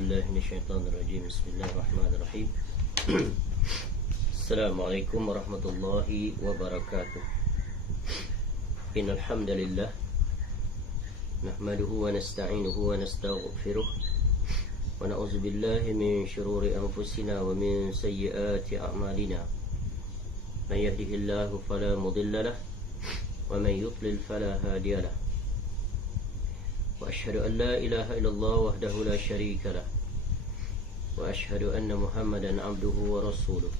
بالله من الشيطان الرجيم. بسم الله الرحمن الرحيم. السلام عليكم ورحمة الله وبركاته. إن الحمد لله نحمده ونستعينه ونستغفره ونعوذ بالله من شرور أنفسنا ومن سيئات أعمالنا. من يهده الله فلا مضل له ومن يضلل فلا هادي له. وأشهد أن لا إله إلا الله وحده لا شريك له وأشهد أن محمدا عبده ورسوله.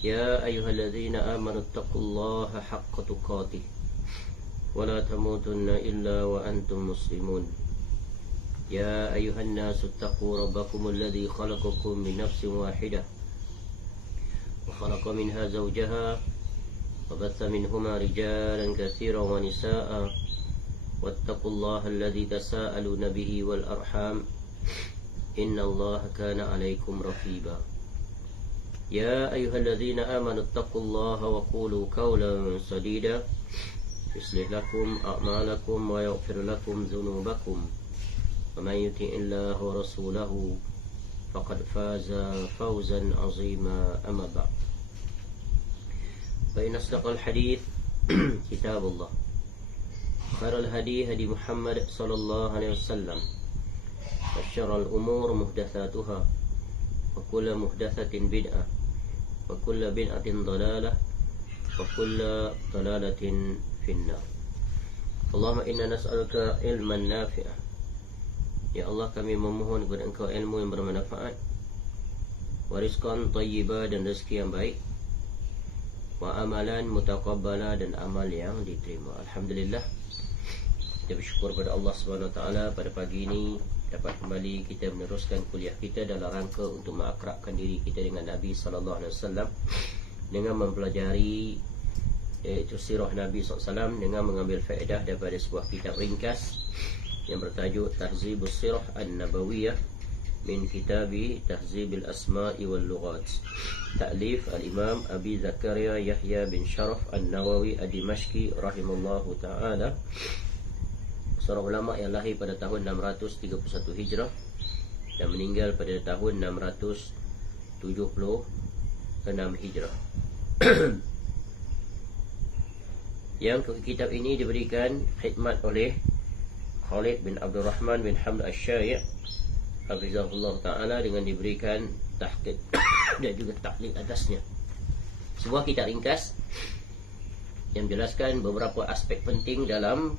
يا أيها الذين آمنوا اتقوا الله حق تقاته ولا تموتن إلا وأنتم مسلمون. يا أيها الناس اتقوا ربكم الذي خلقكم من نفس واحدة وخلق منها زوجها وبث منهما رجالا كثيرا ونساء واتقوا الله الذي تساءلون به والأرحام إن الله كان عليكم رقيبا. يا أيها الذين آمنوا اتقوا الله وقولوا قولا سديدا يصلح لكم أعمالكم ويغفر لكم ذنوبكم ومن يطع الله ورسوله فقد فاز فوزا عظيما. أما بعد فإن أصدق الحديث كتاب الله خير الهدي هدي محمد صلى الله عليه وسلم وشر الأمور محدثاتها وكل محدثة بدعة وكل بدعة ضلالة وكل ضلالة في النار. اللهم إنا نسألك علما نافعا. Ya Allah, kami memohon kepada Engkau ilmu yang bermanfaat, warizqan thayyiba, dan rezeki yang baik, wa amalan mutaqabbala, dan amal yang diterima. Alhamdulillah, kita bersyukur pada Allah Subhanahu Wa Taala pada pagi ini dapat kembali kita meneruskan kuliah kita dalam rangka untuk mengakrabkan diri kita dengan Nabi Sallallahu Alaihi Wasallam dengan mempelajari iaitu sirah Nabi SAW dengan mengambil faedah daripada sebuah kitab ringkas yang bertajuk Tahzibus Sirah An-Nabawiyah min Kitabi Tahzibil Asma'i wal Lughat, ta'lif Al-Imam Abi Zakaria Yahya bin Sharaf An-Nawawi Ad-Dimashqi rahimallahu ta'ala, seorang ulama yang lahir pada tahun 631 Hijrah dan meninggal pada tahun 676 Hijrah. Yang kitab ini diberikan khidmat oleh Khalid bin Abdul Rahman bin Hamd Asy-Syai' hafizahullah ta'ala dengan diberikan tahqiq dan juga taklid atasnya. Sebuah kitab ringkas yang menjelaskan beberapa aspek penting dalam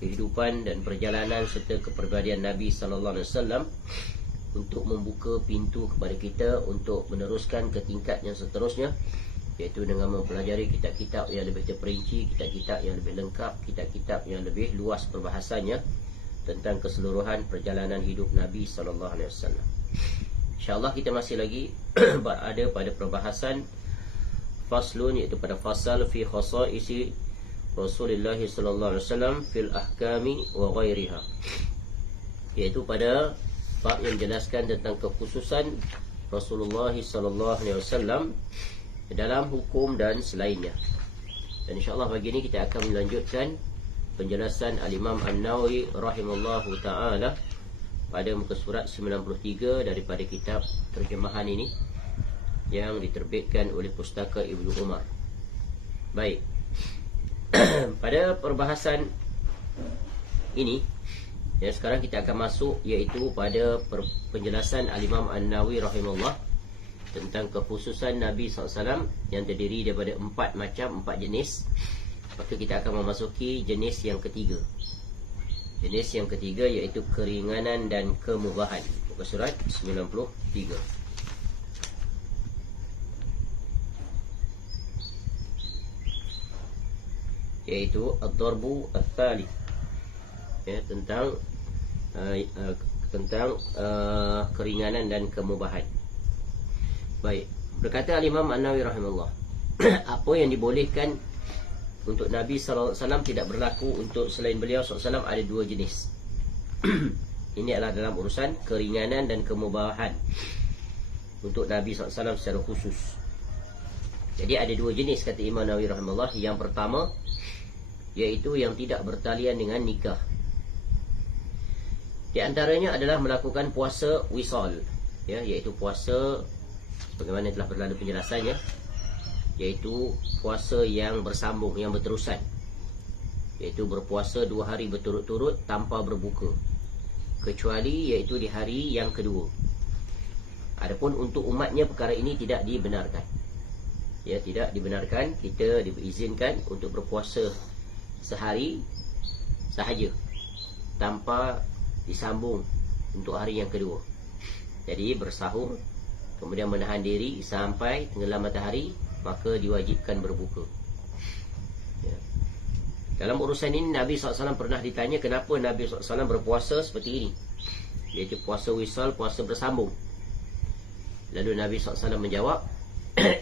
kehidupan dan perjalanan serta kepribadian Nabi Sallallahu Alaihi Wasallam untuk membuka pintu kepada kita untuk meneruskan ke tingkat yang seterusnya, iaitu dengan mempelajari kitab-kitab yang lebih terperinci, kitab-kitab yang lebih lengkap, kitab-kitab yang lebih luas perbahasannya tentang keseluruhan perjalanan hidup Nabi Sallallahu Alaihi Wasallam. InsyaAllah kita masih lagi berada pada perbahasan faslun, iaitu pada fasal fi khasaisi Rasulullah Sallallahu Alaihi Wasallam fil ahkami wa ghairiha, iaitu pada bab yang menjelaskan tentang kekhususan Rasulullah Sallallahu Alaihi Wasallam dalam hukum dan selainnya. Dan insyaAllah pagi ini kita akan melanjutkan penjelasan Al-Imam An-Nawawi rahimallahu ta'ala pada muka surat 93 daripada kitab terjemahan ini yang diterbitkan oleh Pustaka Ibnu Umar. Baik, pada perbahasan ini yang sekarang kita akan masuk, iaitu pada penjelasan Al-Imam An-Nawawi rahimahullah tentang kekhususan Nabi SAW yang terdiri daripada 4 jenis. Maka kita akan memasuki jenis yang ketiga. Jenis yang ketiga iaitu keringanan dan kemubahan. Muka surat 93. Iaitu ad-darbu ats-tsalits, ya, tentang keringanan dan kemubahan. Baik, berkata Al-Imam An-Nawawi rahimahullah, apa yang dibolehkan untuk Nabi SAW tidak berlaku untuk selain beliau SAW ada 2 jenis. Ini adalah dalam urusan keringanan dan kemubahan untuk Nabi SAW secara khusus. Jadi ada 2 jenis, kata Imam Nawawi rahimahullah. Yang pertama iaitu yang tidak bertalian dengan nikah. Di antaranya adalah melakukan puasa wisal, ya, iaitu puasa bagaimana telah berlalu penjelasannya, iaitu puasa yang bersambung, yang berterusan, iaitu berpuasa 2 hari berturut-turut tanpa berbuka, kecuali iaitu di hari yang kedua. Adapun untuk umatnya perkara ini tidak dibenarkan. Ya, tidak dibenarkan. Kita diizinkan untuk berpuasa sehari sahaja tanpa disambung untuk hari yang kedua. Jadi bersahur, kemudian menahan diri sampai tenggelam matahari, maka diwajibkan berbuka. Ya. Dalam urusan ini Nabi SAW pernah ditanya kenapa Nabi SAW berpuasa seperti ini, iaitu puasa wisal, puasa bersambung. Lalu Nabi SAW menjawab,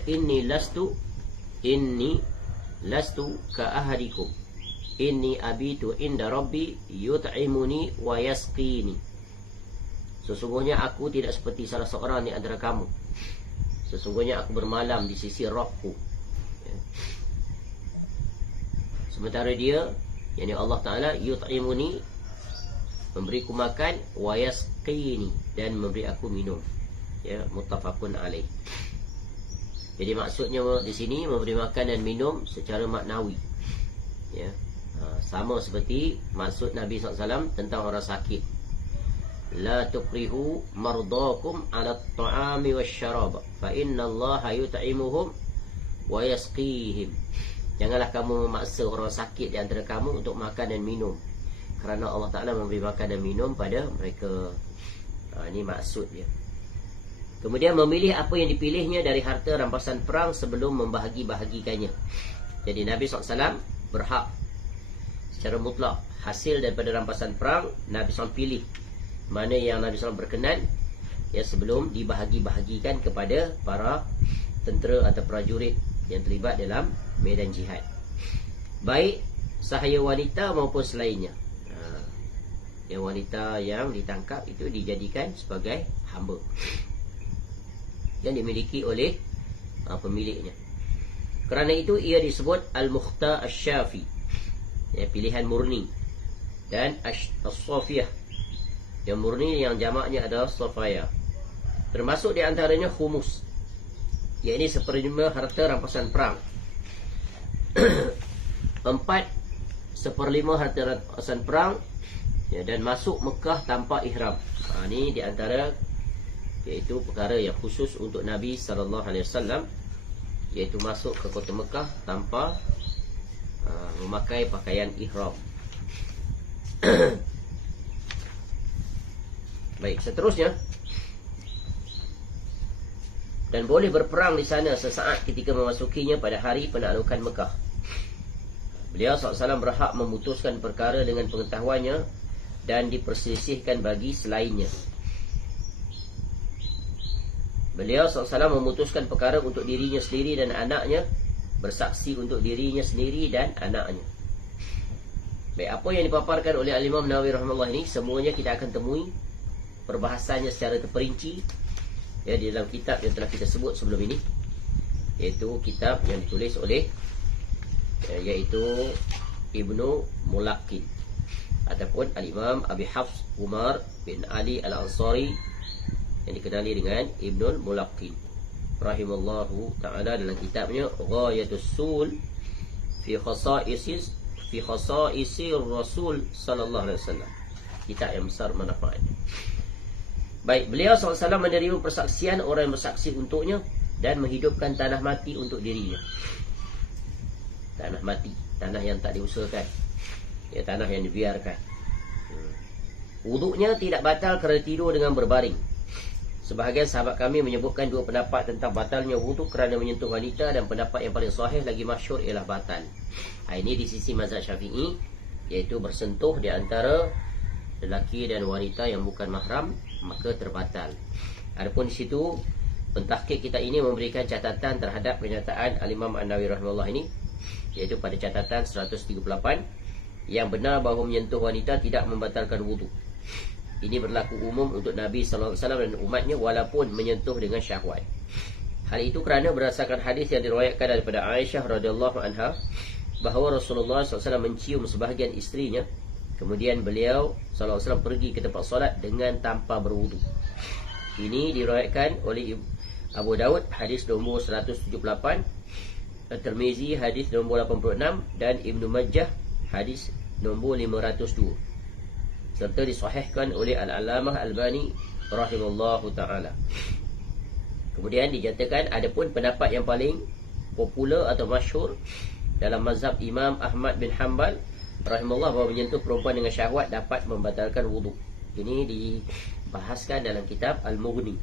Inni lastu ka ahadikum. Inni abitu inda Rabbi yut'imuni wa yasqini. Sesungguhnya aku tidak seperti salah seorang di antara kamu. Sesungguhnya aku bermalam di sisi Rabbku. Ya. Sementara dia, yakni Allah Ta'ala, yut'imuni, memberiku makan, wa yasqini, dan memberi aku minum. Ya, muttafaqun alaih. Jadi maksudnya di sini memberi makan dan minum secara maknawi. Ya, sama seperti maksud Nabi SAW tentang orang sakit. La tukrihu mardakum ala at-ta'ami wasyarab, fa inna Allah yut'imuhum wa yasqihim. Janganlah kamu memaksa orang sakit di antara kamu untuk makan dan minum, kerana Allah Ta'ala memberi makan dan minum pada mereka. Ini maksud dia. Kemudian memilih apa yang dipilihnya dari harta rampasan perang sebelum membahagi-bahagikannya. Jadi Nabi SAW berhak secara mutlak hasil daripada rampasan perang, Nabi SAW pilih mana yang Nabi SAW berkenan, ya, sebelum dibahagi-bahagikan kepada para tentera atau prajurit yang terlibat dalam medan jihad, baik sahaya wanita maupun selainnya. Yang wanita yang ditangkap itu dijadikan sebagai hamba yang dimiliki oleh pemiliknya. Kerana itu ia disebut Al-Mukhtar Asy-Syafi, ya, pilihan murni, dan As-Safiyah, yang murni yang jamaknya adalah Safaya. Termasuk di antaranya khumus, iaitu 1/5 harta rampasan perang. 4/5 harta rampasan perang, ya, dan masuk Mekah tanpa ihram. Ini di antara, iaitu perkara yang khusus untuk Nabi SAW, iaitu masuk ke kota Mekah tanpa memakai pakaian ihram. Baik, seterusnya, dan boleh berperang di sana sesaat ketika memasukinya pada hari penaklukan Mekah. Beliau SAW berhak memutuskan perkara dengan pengetahuannya dan diperselisihkan bagi selainnya. Beliau SAW memutuskan perkara untuk dirinya sendiri dan anaknya, bersaksi untuk dirinya sendiri dan anaknya. Baik, apa yang dipaparkan oleh Al-Imam Nawawi rahimahullah ini, semuanya kita akan temui perbahasannya secara terperinci, ya, di dalam kitab yang telah kita sebut sebelum ini, iaitu kitab yang ditulis oleh iaitu Ibnu Mulaqqin ataupun Al-Imam Abi Hafs Umar bin Ali Al-Ansari, yang dikenali dengan Ibnul Mulaqqin rahimallahu ta'ala, dalam kitabnya Ghayatus Sul fi khasaisir Rasul sallallahu alaihi wasallam, kitab yang besar manfaat. Baik, beliau SAW menerima persaksian orang yang bersaksi untuknya dan menghidupkan tanah mati untuk dirinya. Tanah mati, tanah yang tak diusahakan, ya, tanah yang dibiarkan. Wuduknya tidak batal kerana tidur dengan berbaring. Sebahagian sahabat kami menyebutkan 2 pendapat tentang batalnya wuduk kerana menyentuh wanita, dan pendapat yang paling sahih lagi masyhur ialah batal. Ini di sisi mazhab Syafi'i, iaitu bersentuh di antara lelaki dan wanita yang bukan mahram, maka terbatal. Adapun di situ pentahqiq kita ini memberikan catatan terhadap pernyataan Al-Imam An-Nawawi rahimahullah ini, iaitu pada catatan 138, yang benar bahawa menyentuh wanita tidak membatalkan wuduk. Ini berlaku umum untuk Nabi SAW dan umatnya, walaupun menyentuh dengan syahwat. Hal itu kerana berdasarkan hadis yang diriwayatkan daripada Aisyah radhiyallahu anha, bahawa Rasulullah SAW mencium sebahagian isterinya Kemudian beliau SAW pergi ke tempat solat dengan tanpa berwudu. Ini diriwayatkan oleh Abu Daud hadis nombor 178, At-Tirmizi hadis nombor 86, dan Ibnu Majah hadis nombor 502, serta disahihkan oleh Al-Allamah Albani rahimallahu taala. Kemudian dinyatakan adapun pendapat yang paling popular atau masyhur dalam mazhab Imam Ahmad bin Hanbal rahimahullah, bahawa menyentuh perempuan dengan syahwat dapat membatalkan wudu. Ini dibahaskan dalam kitab Al-Mughni,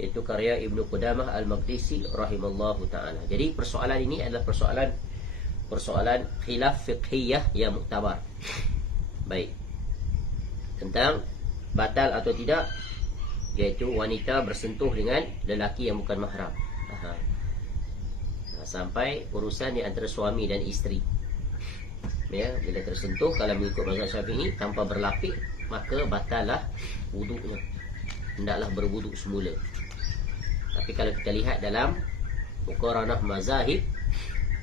iaitu karya Ibnu Qudamah Al-Maqdisi rahimallahu taala. Jadi persoalan ini adalah persoalan khilaf fiqhiyah yang muktabar. Baik. Tentang batal atau tidak, iaitu wanita bersentuh dengan lelaki yang bukan mahram. Sampai urusan di antara suami dan isteri. Ya, bila tersentuh, kalau mengikut mazhab Syafi'i tanpa berlapik, maka batallah wudunya. Hendaklah berwuduk semula. Tapi kalau kita lihat dalam muqaranah mazahib,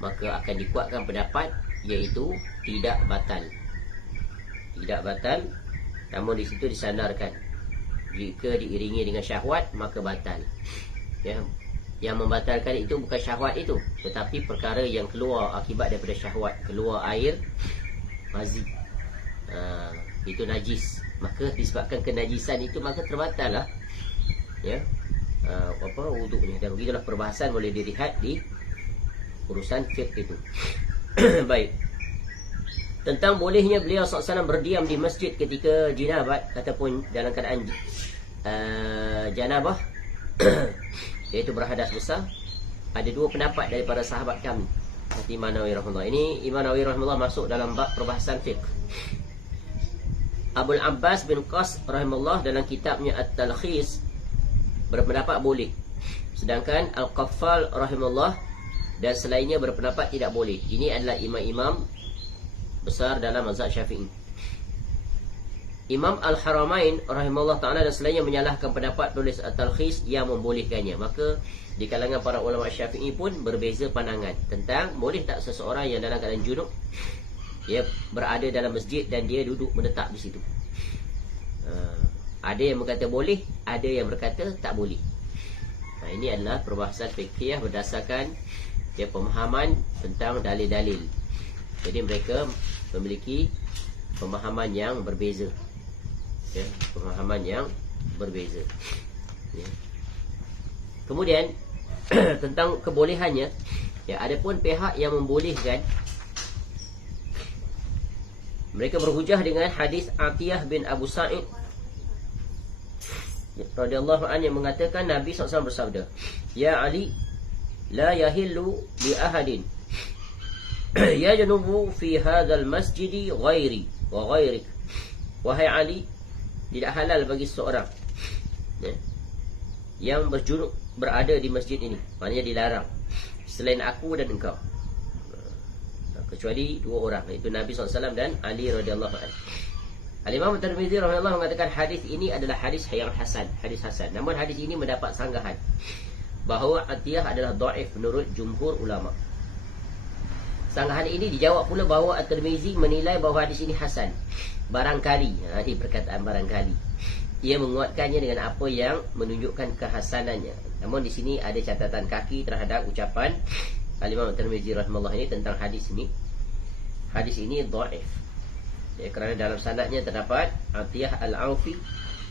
maka akan dikuatkan pendapat iaitu tidak batal. Tidak batal, namun di situ disandarkan jika diiringi dengan syahwat maka batal. Ya, yang membatalkan itu bukan syahwat itu, tetapi perkara yang keluar akibat daripada syahwat, keluar air mazi, itu najis. Maka disebabkan kenajisan itu, maka terbatal lah, ya, wuduknya. Dan begitulah perbahasan boleh dilihat di urusan fiqh itu. Baik. Tentang bolehnya beliau SAW berdiam di masjid ketika jinabat ataupun dalam keadaan janabah, iaitu berhadas besar, ada dua pendapat daripada sahabat kami. Seperti Imam Nawawi rahimahullah. Ini Imam Nawawi rahimahullah masuk dalam bab perbahasan fiqh. Abul Abbas bin Qas rahimahullah dalam kitabnya At-Talkhis berpendapat boleh. Sedangkan Al-Qaffal rahimahullah dan selainnya berpendapat tidak boleh. Ini adalah imam-imam besar dalam mazhab Syafi'i. Imam Al-Haramain rahimahullah ta'ala dan selainnya menyalahkan pendapat penulis At-Talkhis yang membolehkannya. Maka di kalangan para ulama Syafi'i pun berbeza pandangan tentang boleh tak seseorang yang dalam keadaan junub, dia berada dalam masjid dan dia duduk menetap di situ. Ada yang berkata boleh, ada yang berkata tak boleh. Ini adalah perbahasan fiqhiyah berdasarkan pemahaman tentang dalil-dalil. Jadi mereka memiliki pemahaman yang berbeza. Ya, pemahaman yang berbeza. Ya. Kemudian tentang kebolehannya, ya, ada pun pihak yang membolehkan. Mereka berhujah dengan hadis Atiyah bin Abu Sa'id radhiyallahu anhu yang mengatakan Nabi SAW bersabda, "Ya Ali, la yahillu li ahadin yajnubu fi hadzal masjidi ghairi wa ghairik." Wahai Ali, tidak halal bagi seseorang, ya, yang berjunub berada di masjid ini, maknanya dilarang, selain aku dan engkau, kecuali dua orang, iaitu Nabi SAW dan Ali radhiyallahu anhu. Al-Imam At-Tirmizi rahimahullah mengatakan hadis ini adalah hadis yang hasan, hadis hasan. Namun hadis ini mendapat sanggahan bahawa Atiyah adalah dhaif menurut jumhur ulama. Sanggahan ini dijawab pula bahawa At-Tirmizi menilai bahawa hadis ini hasan. Barangkali, ini perkataan barangkali, ia menguatkannya dengan apa yang menunjukkan kehasanannya. Namun di sini ada catatan kaki terhadap ucapan Al-Imam At-Tirmizi rahimahullah ini tentang hadis ini. Hadis ini dhaif, ya, kerana dalam sanadnya terdapat Atiyah Al-Aufi,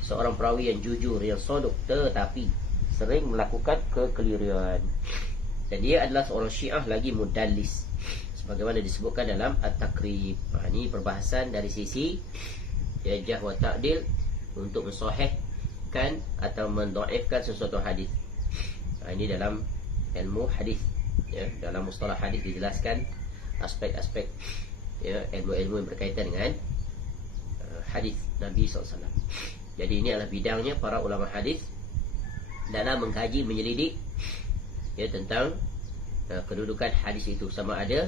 seorang perawi yang jujur, yang sodok, tetapi sering melakukan kekeliruan. Dan dia adalah seorang Syiah lagi mudallis, sebagaimana disebutkan dalam At-Takrib. Ini perbahasan dari sisi jarh wa ta'dil untuk mensahihkan atau mendhaifkan sesuatu hadis. Ini dalam ilmu hadis, ya, dalam mustalah hadis dijelaskan aspek-aspek, ya, ilmu-ilmu yang berkaitan dengan hadis Nabi SAW. Jadi ini adalah bidangnya para ulama hadis dalam mengkaji, menyelidik, ya, tentang kedudukan hadis itu, sama ada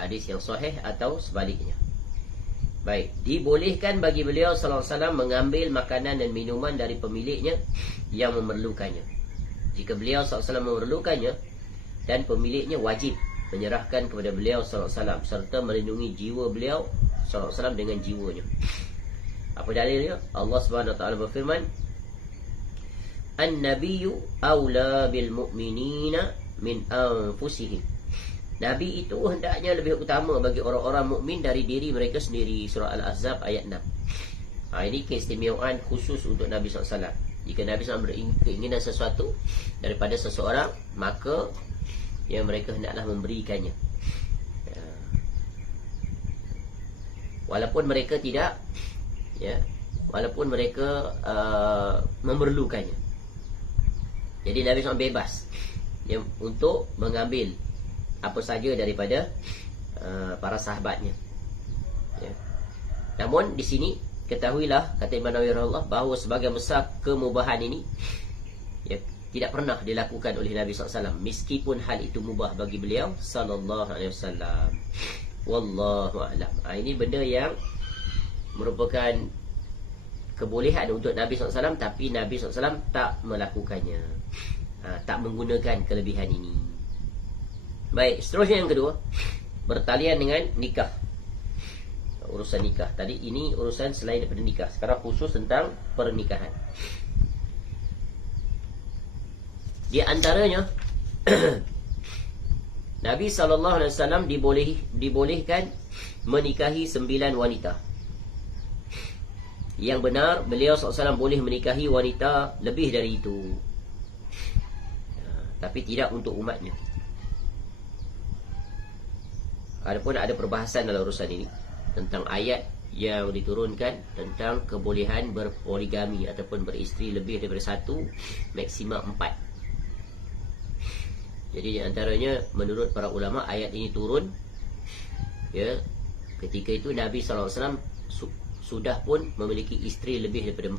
hadis yang sahih atau sebaliknya. Baik, dibolehkan bagi beliau sallallahu alaihi wasallam mengambil makanan dan minuman dari pemiliknya yang memerlukannya. Jika beliau sallallahu alaihi wasallam memerlukannya, dan pemiliknya wajib menyerahkan kepada beliau sallallahu alaihi wasallam serta melindungi jiwa beliau SAW dengan jiwanya. Apa dalilnya? Allah Subhanahu wa taala berfirman, "An-nabiyyu aula bil mu'minina min anfusihim." Nabi itu hendaknya lebih utama bagi orang-orang mukmin dari diri mereka sendiri. Surah Al-Ahzab ayat 6. Ini keistimewaan khusus untuk Nabi SAW. Jika Nabi SAW berkeinginan sesuatu daripada seseorang, maka mereka hendaklah memberikannya, walaupun mereka tidak, walaupun mereka memerlukannya. Jadi Nabi SAW bebas untuk mengambil apa saja daripada para sahabatnya. Namun di sini ketahuilah, kata Imam Nawawi rahimahullah, bahawa sebagian besar kemubahan ini tidak pernah dilakukan oleh Nabi SAW, meskipun hal itu mubah bagi beliau sallallahu alaihi wasallam. Wallahu a'lam. Ini benda yang merupakan kebolehan untuk Nabi SAW, tapi Nabi SAW tak melakukannya, tak menggunakan kelebihan ini. Baik, seterusnya yang kedua, bertalian dengan nikah. Urusan nikah. Tadi ini urusan selain daripada nikah. Sekarang khusus tentang pernikahan. Di antaranya Nabi SAW dibolehkan menikahi 9 wanita. Yang benar, beliau SAW boleh menikahi wanita lebih dari itu, tapi tidak untuk umatnya. Adapun ada perbahasan dalam urusan ini tentang ayat yang diturunkan tentang kebolehan berpoligami ataupun beristeri lebih daripada satu, maksimal 4. Jadi di antaranya, menurut para ulama, ayat ini turun ketika itu Nabi SAW sudah pun memiliki isteri lebih daripada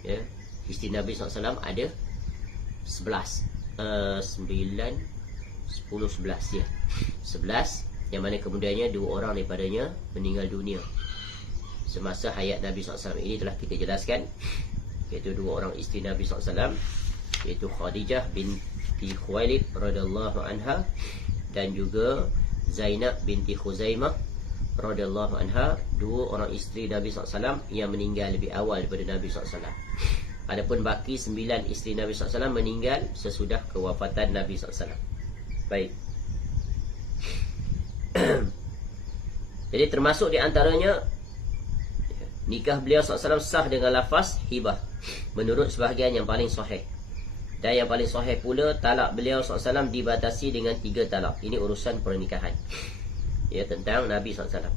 4. Isteri Nabi SAW ada 11, 9, 10, 11 11, yang mana kemudiannya 2 orang daripadanya meninggal dunia semasa hayat Nabi SAW. Ini telah kita jelaskan, iaitu 2 orang isteri Nabi SAW, iaitu Khadijah binti Khuwailid radhiyallahu anha dan juga Zainab binti Khuzaimah radhiyallahu anha, 2 orang isteri Nabi SAW yang meninggal lebih awal daripada Nabi SAW. Adapun baki 9 isteri Nabi SAW meninggal sesudah kewafatan Nabi SAW. Baik. Jadi termasuk di antaranya, nikah beliau SAW sah dengan lafaz hibah menurut sebahagian yang paling sahih. Dan yang paling sahih pula, talak beliau SAW dibatasi dengan 3 talak. Ini urusan pernikahan, tentang Nabi SAW.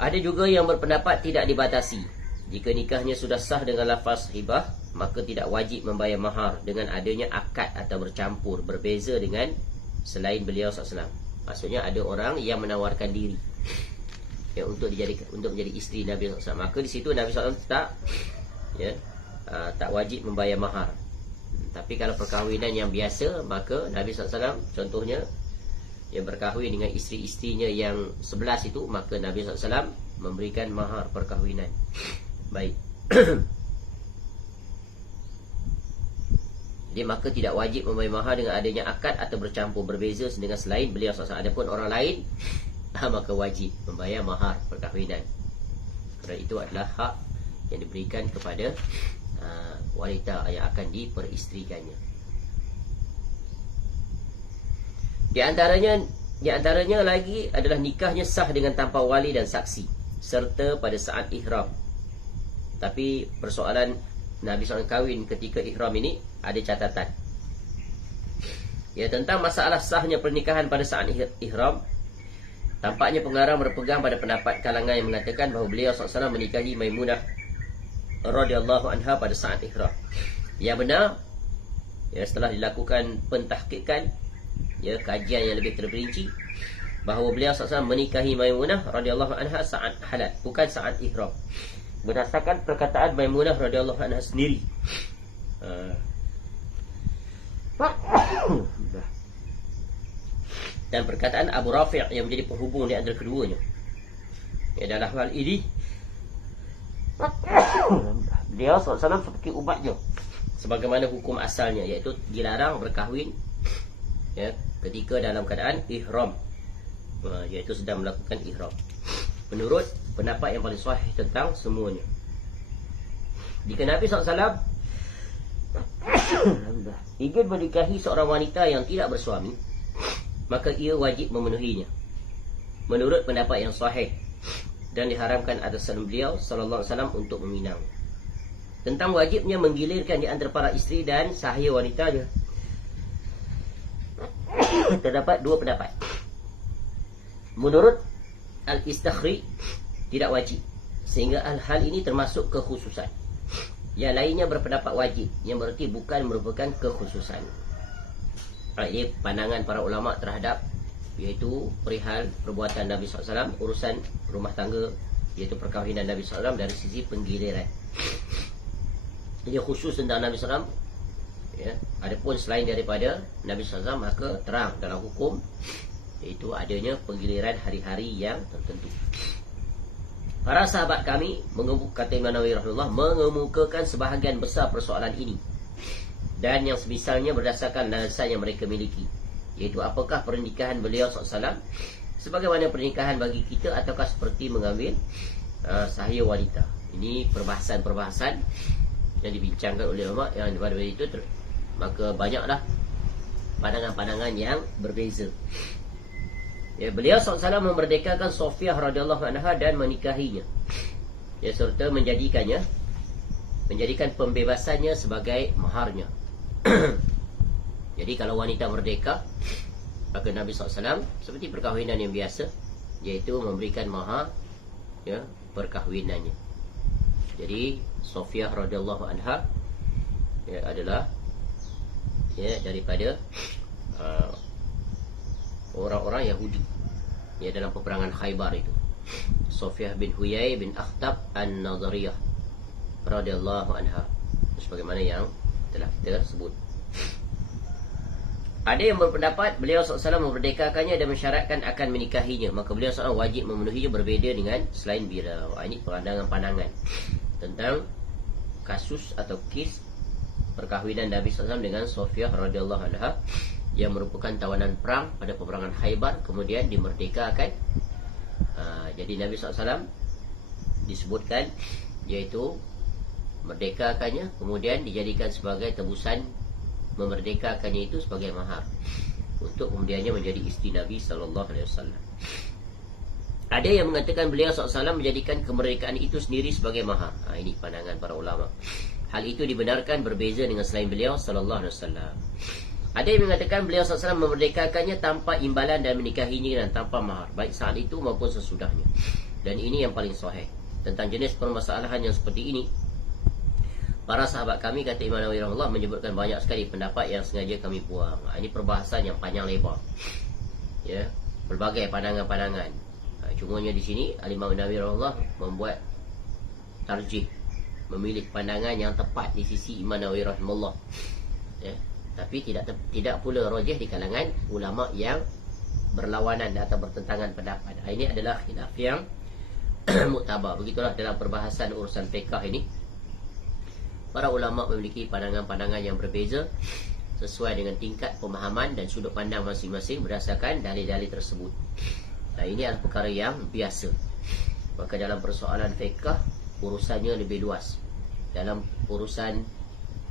Ada juga yang berpendapat tidak dibatasi. Jika nikahnya sudah sah dengan lafaz hibah, maka tidak wajib membayar mahar dengan adanya akad atau bercampur, berbeza dengan selain beliau SAW. Maksudnya ada orang yang menawarkan diri untuk menjadi isteri Nabi SAW, maka di situ Nabi SAW tak wajib membayar mahar. Tapi kalau perkahwinan yang biasa, maka Nabi SAW contohnya yang berkahwin dengan isteri-isterinya yang 11 itu, maka Nabi SAW memberikan mahar perkahwinan. Baik. Jadi maka tidak wajib membayar mahar dengan adanya akad atau bercampur, berbeza dengan selain beliau SAW. Adapun orang lain, maka wajib membayar mahar perkahwinan, kerana itu adalah hak yang diberikan kepada wanita yang akan diperistrikannya. Di antaranya lagi adalah nikahnya sah dengan tanpa wali dan saksi, serta pada saat ihram. Tapi persoalan Nabi SAW kahwin ketika ihram ini ada catatan. Tentang masalah sahnya pernikahan pada saat ihram, tampaknya pengarang berpegang pada pendapat kalangan yang mengatakan bahawa beliau SAW menikahi Maimunah radhiyallahu anha pada saat ihram. Yang benar, setelah dilakukan pentahqiqan, kajian yang lebih terperinci, bahawa beliau SAW menikahi Maimunah radhiyallahu anha saat halal, bukan saat ihram, berdasarkan perkataan Maimunah radhiyallahu anha sendiri. Dan perkataan Abu Rafi' yang menjadi penghubung di antara keduanya. Dalam hal ini, beliau SAW seperti umatnya, sebagaimana hukum asalnya, iaitu dilarang berkahwin ketika dalam keadaan ihram, iaitu sedang melakukan ihram. menurut pendapat yang paling sahih tentang semuanya. Jika Nabi SAW ingin menikahi seorang wanita yang tidak bersuami, maka ia wajib memenuhinya menurut pendapat yang sahih, dan diharamkan atas beliau sallallahu alaihi wasallam untuk meminang. Tentang wajibnya menggilirkan di antara para isteri dan sahaya wanitanya, terdapat dua pendapat. Menurut Al-Istakhri, tidak wajib, sehingga hal ini termasuk kekhususan. Yang lainnya berpendapat wajib, yang berarti bukan merupakan kekhususan. Ini pandangan para ulama terhadap iaitu perihal perbuatan Nabi SAW, urusan rumah tangga, iaitu perkahwinan Nabi SAW dari sisi penggiliran. Ini khusus tentang Nabi SAW, ya. Adapun selain daripada Nabi SAW, maka terang dalam hukum, iaitu adanya penggiliran hari-hari yang tertentu. Para sahabat kami, kata Imam Nawawi rahimahullah, mengemukakan sebahagian besar persoalan ini dan yang semisalnya berdasarkan landasan yang mereka miliki, iaitu apakah pernikahan beliau SAW sebagaimana pernikahan bagi kita, ataukah seperti mengambil sahaya wanita. Ini perbahasan-perbahasan yang dibincangkan oleh ulama yang daripada itu, maka banyaklah pandangan-pandangan yang berbeza. Ya, beliau SAW memerdekakan Sofiyah radhiyallahu anha dan menikahinya, ya, serta menjadikan pembebasannya sebagai maharnya. Jadi kalau wanita merdeka, maka Nabi SAW seperti perkahwinan yang biasa, iaitu memberikan mahar, ya, perkahwinannya. Jadi Sofiyah radhiyallahu anha, ya, adalah, ya, daripada orang-orang Yahudi, ya, dalam peperangan Khaybar itu. Sofiyah bin Huyai bin Akhtab An-Nazariyah radhiyallahu anha, sebagaimana yang telah kita sebut. Ada yang berpendapat beliau SAW memerdekakannya dan mensyaratkan akan menikahinya, maka beliau SAW wajib memenuhinya, berbeza dengan selain beliau. Ini pandangan-pandangan tentang kasus atau kes perkahwinan Nabi SAW dengan Sofiyah radhiyallahu anha, yang merupakan tawanan perang pada peperangan Khaybar, kemudian dimerdekakan. Jadi Nabi SAW disebutkan, iaitu merdekakannya, kemudian dijadikan sebagai tebusan memerdekakannya itu sebagai mahar, untuk kemudiannya menjadi isteri Nabi SAW. Ada yang mengatakan beliau SAW menjadikan kemerdekaan itu sendiri sebagai mahar. Ini pandangan para ulama. Hal itu dibenarkan berbeza dengan selain beliau SAW. Ada yang mengatakan beliau SAW memerdekakannya tanpa imbalan dan menikahinya dan tanpa mahar, baik saat itu maupun sesudahnya. Dan ini yang paling sahih. Tentang jenis permasalahan yang seperti ini, para sahabat kami, kata Imam Nawawi rahimahullah, menyebutkan banyak sekali pendapat yang sengaja kami buang. Ini perbahasan yang panjang lebar, ya, berbagai pandangan-pandangan. Cumanya di sini Imam Nawawi rahimahullah membuat tarjih, memilih pandangan yang tepat di sisi Imam Nawawi rahimahullah, ya. Tapi tidak pula rajih di kalangan ulama yang berlawanan atau bertentangan pendapat. Ini adalah khilaf yang muktabar. Begitulah dalam perbahasan urusan fiqh ini, para ulama memiliki pandangan-pandangan yang berbeza sesuai dengan tingkat pemahaman dan sudut pandang masing-masing berdasarkan dalil-dalil tersebut. Ini adalah perkara yang biasa. Maka dalam persoalan fiqh, urusannya lebih luas. Dalam urusan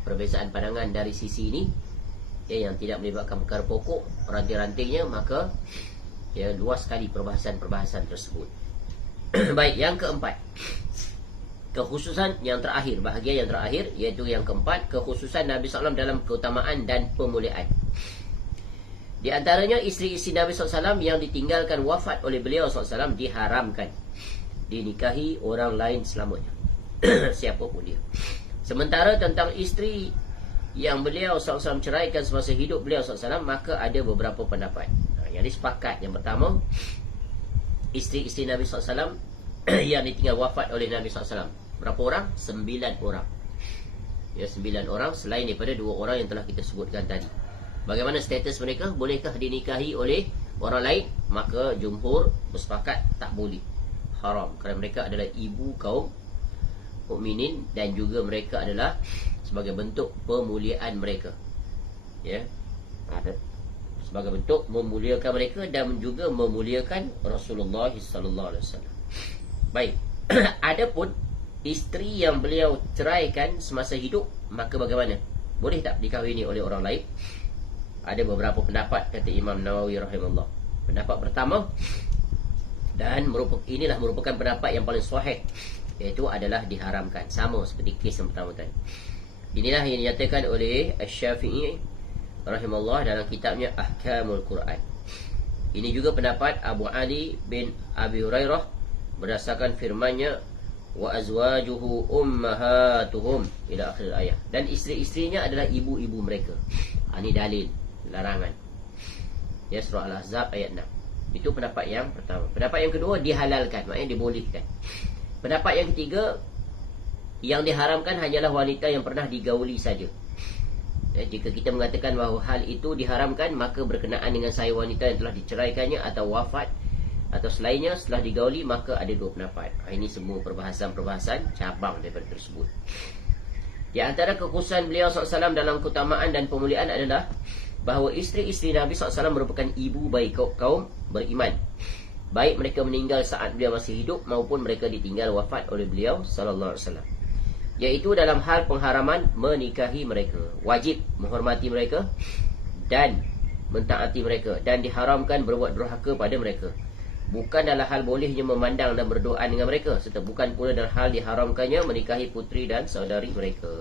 perbezaan pandangan dari sisi ini, ya, yang tidak melibatkan perkara pokok, ranting-rantingnya, maka, ya, luas sekali perbahasan-perbahasan tersebut. Baik, yang keempat, kekhususan yang terakhir, bahagian yang terakhir, iaitu yang keempat, kekhususan Nabi SAW dalam keutamaan dan pemuliaan. Di antaranya isteri-isteri Nabi SAW yang ditinggalkan wafat oleh beliau SAW diharamkan dinikahi orang lain selamanya, siapapun dia. Sementara tentang isteri yang beliau SAW ceraikan semasa hidup beliau SAW, maka ada beberapa pendapat. Yang disepakat, yang pertama, isteri-isteri Nabi SAW yang ditinggal wafat oleh Nabi SAW, berapa orang? 9 orang. Ya, 9 orang selain daripada 2 orang yang telah kita sebutkan tadi. Bagaimana status mereka? Bolehkah dinikahi oleh orang lain? Maka jumhur bersepakat tak boleh, haram, kerana mereka adalah ibu kaum mukminin dan juga mereka adalah sebagai bentuk pemuliaan mereka, ya, sebagai bentuk memuliakan mereka dan juga memuliakan Rasulullah sallallahu alaihi wasallam. Baik. Adapun isteri yang beliau ceraikan semasa hidup, maka bagaimana? Boleh tak dikahwini oleh orang lain? Ada beberapa pendapat, kata Imam Nawawi rahimahullah. Pendapat pertama, dan inilah merupakan pendapat yang paling sahih, iaitu adalah diharamkan. Sama seperti kes yang pertama tadi. Inilah yang dinyatakan oleh Asy-Syafi'i rahimahullah dalam kitabnya Ahkamul Quran. Ini juga pendapat Abu Ali bin Abi Hurairah berdasarkan firman-Nya, wa azwajuhu ummahatuhum ila akhir ayat. Dan isteri-isterinya adalah ibu-ibu mereka. Ini dalil larangan. Ya, surah Al-Ahzab ayat 6. Itu pendapat yang pertama. Pendapat yang kedua, dihalalkan, maknanya dibolehkan. Pendapat yang ketiga, yang diharamkan hanyalah wanita yang pernah digauli saja. Ya, jika kita mengatakan bahawa hal itu diharamkan, maka berkenaan dengan sahih wanita yang telah diceraikannya atau wafat atau selainnya setelah digauli, maka ada dua pendapat. Ini semua perbahasan-perbahasan cabang daripada tersebut. Di antara kekhususan beliau SAW dalam keutamaan dan pemuliaan adalah bahawa isteri-isteri Nabi SAW merupakan ibu bagi kaum beriman, baik mereka meninggal saat beliau masih hidup maupun mereka ditinggal wafat oleh beliau SAW. Iaitu dalam hal pengharaman menikahi mereka, wajib menghormati mereka dan mentaati mereka, dan diharamkan berbuat durhaka pada mereka. Bukan dalam hal bolehnya memandang dan berdoa dengan mereka, serta bukan pula dalam hal diharamkannya menikahi puteri dan saudari mereka.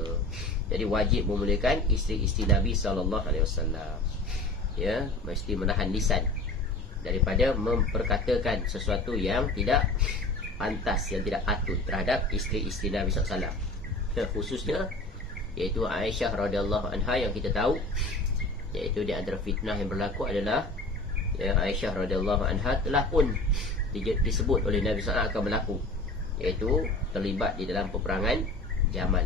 Jadi wajib memuliakan isteri-isteri Nabi SAW. Ya, mesti menahan lisan daripada memperkatakan sesuatu yang tidak pantas, yang tidak patut terhadap isteri-isteri Nabi SAW. Khususnya iaitu Aisyah radhiyallahu anha, yang kita tahu iaitu di antara fitnah yang berlaku adalah Aisyah radhiyallahu anha telah pun disebut oleh Nabi SAW akan berlaku, iaitu terlibat di dalam peperangan Jamal.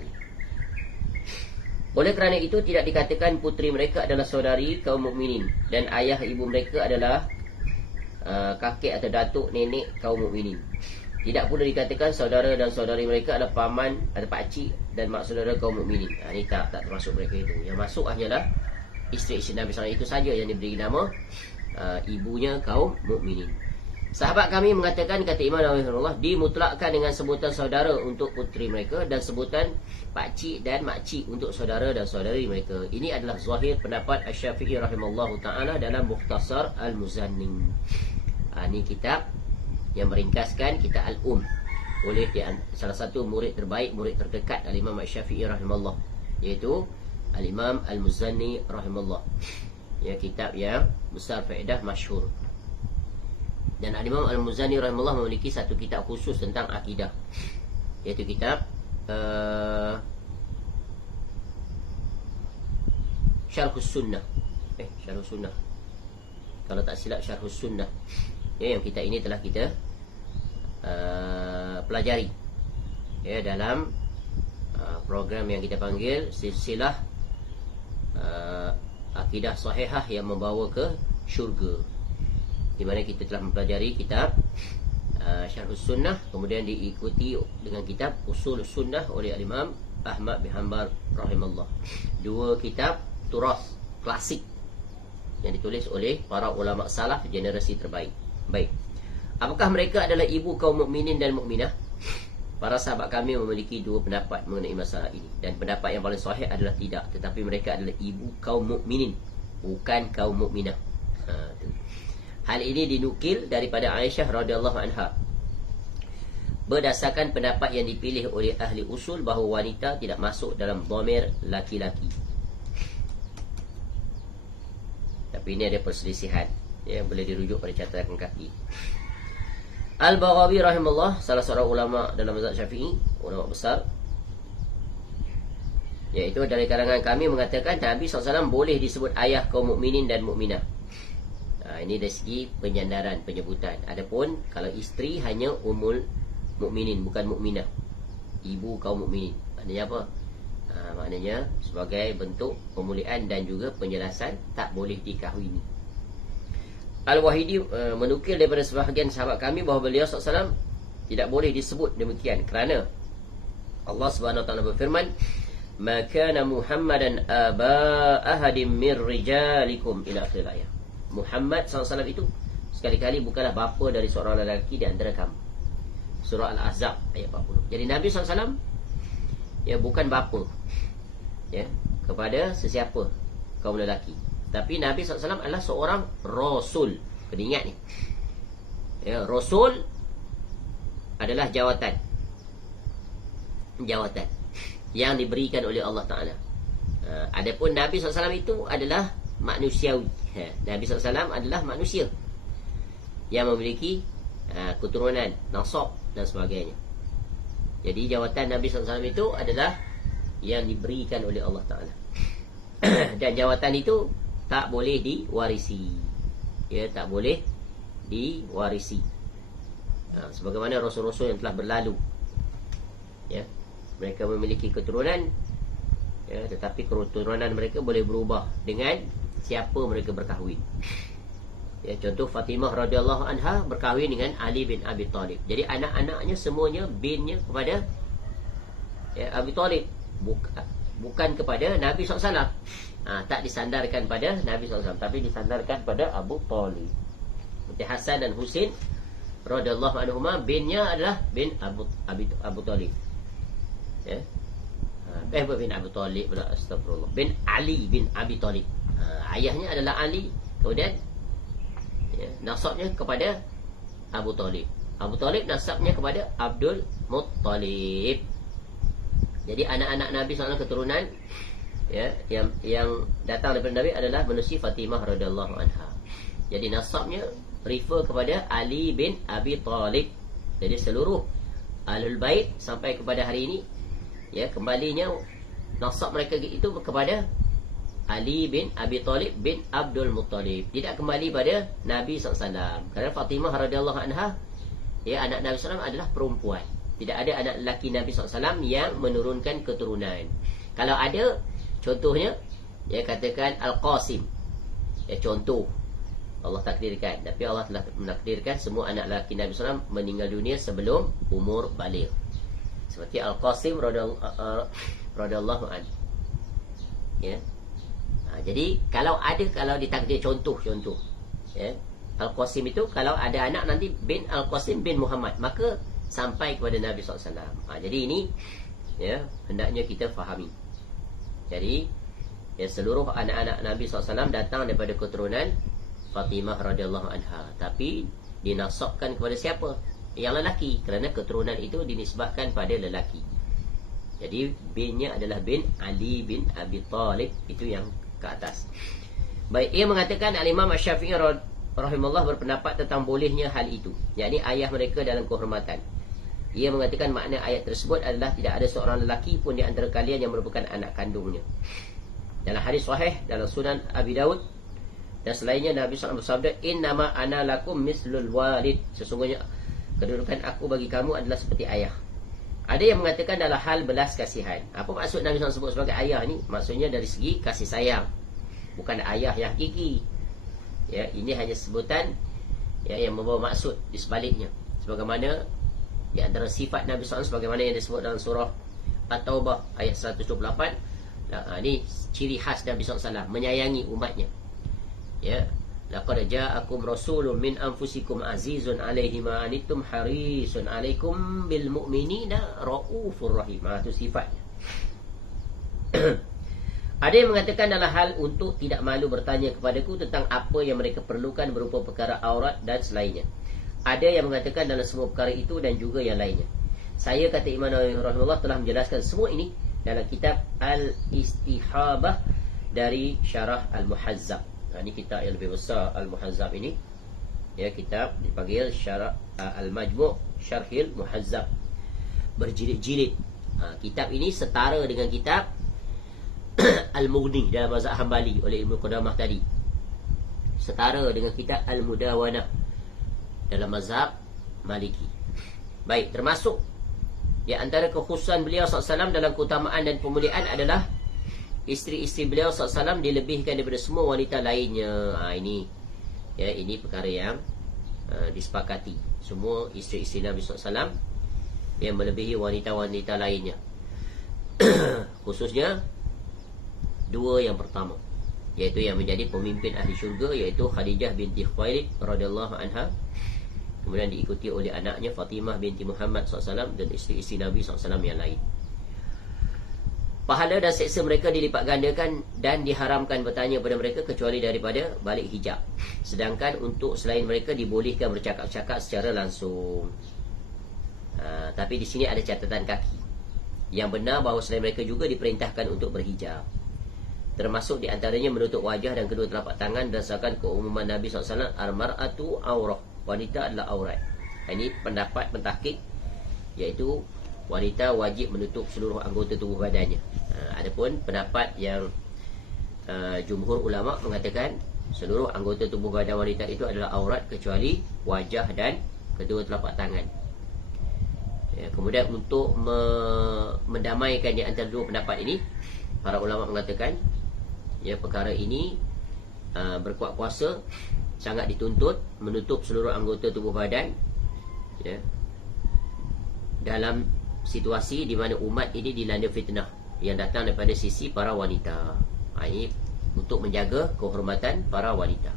Oleh kerana itu tidak dikatakan puteri mereka adalah saudari kaum mukminin, dan ayah ibu mereka adalah kakek atau datuk nenek kaum mukminin. Tidak pula dikatakan saudara dan saudari mereka adalah paman atau pakcik dan mak saudara kaum mukminin. Ini tak termasuk mereka itu. Yang masuk hanyalah isteri-isteri Nabi SAW itu saja yang diberi nama ibunya kaum mukminin. Sahabat kami mengatakan, kata Imam Nawawi rahimahullah, dimutlakkan dengan sebutan saudara untuk puteri mereka dan sebutan pakcik dan makcik untuk saudara dan saudari mereka. Ini adalah zahir pendapat Asy-Syafi'i rahimahullahu taala dalam Mukhtasar Al-Muzanni. Ini kitab yang meringkaskan kitab Al-Um oleh salah satu murid terbaik, murid terdekat Al-Imam Asy-Syafi'i rahimahullah, iaitu Al-Imam Al-Muzanni rahimahullah. Ya, kitab yang besar faedah, masyhur. Dan Al-Imam Al-Muzanni rahimahullah memiliki satu kitab khusus tentang akidah, iaitu kitab Syarhus Sunnah. Syarhus Sunnah, kalau tak silap Syarhus Sunnah. Ya, yang kitab ini telah kita pelajari ya dalam program yang kita panggil silsilah akidah sahihah yang membawa ke syurga, di mana kita telah mempelajari kitab Syarhus Sunnah, kemudian diikuti dengan kitab Usul Sunnah oleh Imam Ahmad bin Hanbal rahimahullah. Dua kitab turas klasik yang ditulis oleh para ulama salaf generasi terbaik. Baik, apakah mereka adalah ibu kaum mukminin dan mukminah? Para sahabat kami memiliki dua pendapat mengenai masalah ini, dan pendapat yang paling sahih adalah tidak, tetapi mereka adalah ibu kaum mukminin, bukan kaum mukminah. Hal ini dinukil daripada Aisyah radhiyallahu anha berdasarkan pendapat yang dipilih oleh ahli usul bahawa wanita tidak masuk dalam dhamir laki-laki. Tapi ini ada perselisihan, ya, boleh dirujuk pada catatan kaki. Al-Baghawi rahimahullah, salah seorang ulama dalam mazhab Syafi'i, ulama besar, iaitu dari kalangan kami, mengatakan Nabi SAW boleh disebut ayah kaum mukminin dan mukminah. Ini dari segi penyandaran, penyebutan. Adapun kalau isteri hanya ummul mukminin, bukan mukminah, ibu kaum mukminin. Maknanya apa? Maknanya sebagai bentuk pemuliaan dan juga penjelasan tak boleh dikahwini. Al-Wahidi menukil daripada sebahagian sahabat kami bahawa beliau SAW tidak boleh disebut demikian, kerana Allah Subhanahu Wa Taala berfirman, "Ma kana Muhammadan aba ahadin min rijalikum" ila akhir ayat. Muhammad SAW itu sekali-kali bukanlah bapa dari seorang lelaki di antara kamu. surah Al-Ahzab ayat 40. Jadi Nabi SAW ya bukan bapa ya kepada sesiapa kaum lelaki, tapi Nabi SAW adalah seorang rasul. Kena ingat ni ya, rasul adalah jawatan yang diberikan oleh Allah Ta'ala. Adapun Nabi SAW itu adalah manusiawi. Nabi SAW adalah manusia yang memiliki keturunan, nasab dan sebagainya. Jadi jawatan Nabi SAW itu adalah yang diberikan oleh Allah Ta'ala. Dan jawatan itu tak boleh diwarisi. Ya, tak boleh diwarisi. Sebagaimana rasul-rasul yang telah berlalu. Ya, mereka memiliki keturunan, ya, tetapi keturunan mereka boleh berubah dengan siapa mereka berkahwin. Ya, contoh Fatimah radhiyallahu anha berkahwin dengan Ali bin Abi Talib. Jadi anak-anaknya semuanya binnya kepada ya, Abi Talib, bukan kepada Nabi SAW. Tak disandarkan pada Nabi SAW, tapi disandarkan pada Abu Talib. Seperti Hasan dan Husin radhiyallahu anhuma, binnya adalah bin Abu Talib. Ya. Bin Abu Talib pula, astagfirullah. Bin Ali bin Abi Talib. Ayahnya adalah Ali, kemudian ya, nasabnya kepada Abu Talib. Abu Talib nasabnya kepada Abdul Muttalib. Jadi anak-anak Nabi SAW keturunan ya, yang datang daripada Nabi adalah menerusi Fatimah radhiyallahu anha. Jadi nasabnya refer kepada Ali bin Abi Talib. Jadi seluruh Ahlul Bait sampai kepada hari ini ya, kembalinya nasab mereka itu kepada Ali bin Abi Talib bin Abdul Muttalib. Tidak kembali pada Nabi SAW. Kerana Fatimah radhiyallahu anha ya, anak Nabi SAW adalah perempuan. Tidak ada anak lelaki Nabi SAW yang menurunkan keturunan. Kalau ada, contohnya ya, katakan Al-Qasim ya, contoh Allah takdirkan. Tapi Allah telah menakdirkan semua anak lelaki Nabi SAW meninggal dunia sebelum umur baligh. Seperti Al-Qasim radhiyallahu anhu. Ya. Jadi kalau ditakdir contoh ya, Al-Qasim itu kalau ada anak nanti bin Al-Qasim bin Muhammad, maka sampai kepada Nabi SAW. Jadi ini ya, hendaknya kita fahami. Jadi ya, seluruh anak-anak Nabi SAW datang daripada keturunan Fatimah radhiyallahu anha, tapi dinasabkan kepada siapa? Yang lelaki, kerana keturunan itu dinisbahkan pada lelaki. Jadi binnya adalah bin Ali bin Abi Talib, itu yang ke atas. Baik, ia mengatakan Al-Imam Asy-Syafi'i rahimahullah berpendapat tentang bolehnya hal itu, yakni ayah mereka dalam kehormatan. Ia mengatakan makna ayat tersebut adalah tidak ada seorang lelaki pun di antara kalian yang merupakan anak kandungnya. Dalam hadis sahih dalam Sunan Abi Daud dan selainnya, Nabi SAW bersabda, innama ana lakum mislul walid, sesungguhnya kedudukan aku bagi kamu adalah seperti ayah. Ada yang mengatakan dalam hal belas kasihan. Apa maksud Nabi SAW sebut sebagai ayah ni? Maksudnya dari segi kasih sayang, bukan ayah yang hakiki. Ya, ini hanya sebutan ya, yang membawa maksud di sebaliknya. Sebagaimana di antara sifat Nabi SAW sebagaimana yang disebut dalam surah At-Taubah ayat 128. Ini ciri khas Nabi SAW, menyayangi umatnya. Ya, laqad ja'akum rasulun min anfusikum azizun 'alaihi ma anittum harisun 'alaikum bil mu'minina raufur rahim. Itu sifatnya. Ada yang mengatakan dalam hal untuk tidak malu bertanya kepadaku tentang apa yang mereka perlukan berupa perkara aurat dan selainnya. Ada yang mengatakan dalam semua perkara itu dan juga yang lainnya. Saya, kata Imam Nawawi rahimahullah, telah menjelaskan semua ini dalam kitab Al-Istihabah dari Syarah Al-Muhazzab. Ini kitab yang lebih besar, Al-Muhazzab ini. Ya, kitab dipanggil Syarah Al-Majmu' Syarhil Muhazzab, berjilid-jilid. Kitab ini setara dengan kitab Al-Mughni dalam mazhab Hambali oleh Ibnu Qudamah tadi. Setara dengan kitab Al-Mudawanah dalam mazhab Maliki. Baik, termasuk di antara kekhususan beliau SAW dalam keutamaan dan pemuliaan adalah isteri-isteri beliau SAW dilebihkan daripada semua wanita lainnya. Ini perkara yang disepakati. Semua isteri-isteri Nabi SAW yang melebihi wanita-wanita lainnya. Khususnya dua yang pertama, iaitu yang menjadi pemimpin ahli syurga, iaitu Khadijah binti Khuwailid radhiyallahu anha, Kemudian diikuti oleh anaknya Fatimah binti Muhammad SAW dan isteri-isteri Nabi SAW yang lain. Pahala dan seksa mereka dilipat gandakan dan diharamkan bertanya pada mereka kecuali daripada balik hijab. Sedangkan untuk selain mereka dibolehkan bercakap-cakap secara langsung. Tapi di sini ada catatan kaki. Yang benar bahawa selain mereka juga diperintahkan untuk berhijab. Termasuk di antaranya menutup wajah dan kedua telapak tangan berdasarkan keumuman Nabi SAW. Al-mar'atu aurah, wanita adalah aurat. Ini pendapat pentahqiq, iaitu wanita wajib menutup seluruh anggota tubuh badannya. Adapun pendapat yang jumhur ulama mengatakan seluruh anggota tubuh badan wanita itu adalah aurat kecuali wajah dan kedua telapak tangan. Kemudian untuk mendamaikan di antara dua pendapat ini, para ulama mengatakan perkara ini berkuat kuasa sangat dituntut menutup seluruh anggota tubuh badan dalam situasi di mana umat ini dilanda fitnah yang datang daripada sisi para wanita. Ini untuk menjaga kehormatan para wanita.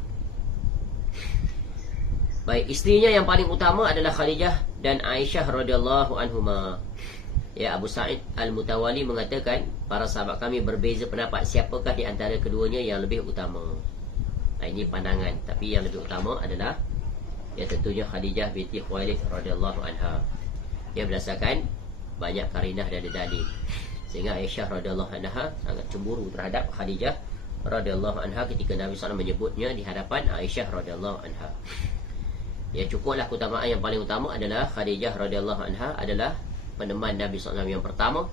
Baik, isterinya yang paling utama adalah Khadijah dan Aisyah radhiyallahu anhuma. Abu Sa'id Al-Mutawali mengatakan, para sahabat kami berbeza pendapat siapakah di antara keduanya yang lebih utama. Ini pandangan, tapi yang lebih utama adalah tentunya Khadijah binti Khuwailid radhiyallahu anha. Berdasarkan banyak karinah dan dalil. Sehingga Aisyah radhiyallahu anha sangat cemburu terhadap Khadijah radhiyallahu anha ketika Nabi SAW menyebutnya di hadapan Aisyah radhiyallahu anha. Cukuplah keutamaan yang paling utama adalah Khadijah radhiyallahu anha adalah peneman Nabi SAW yang pertama,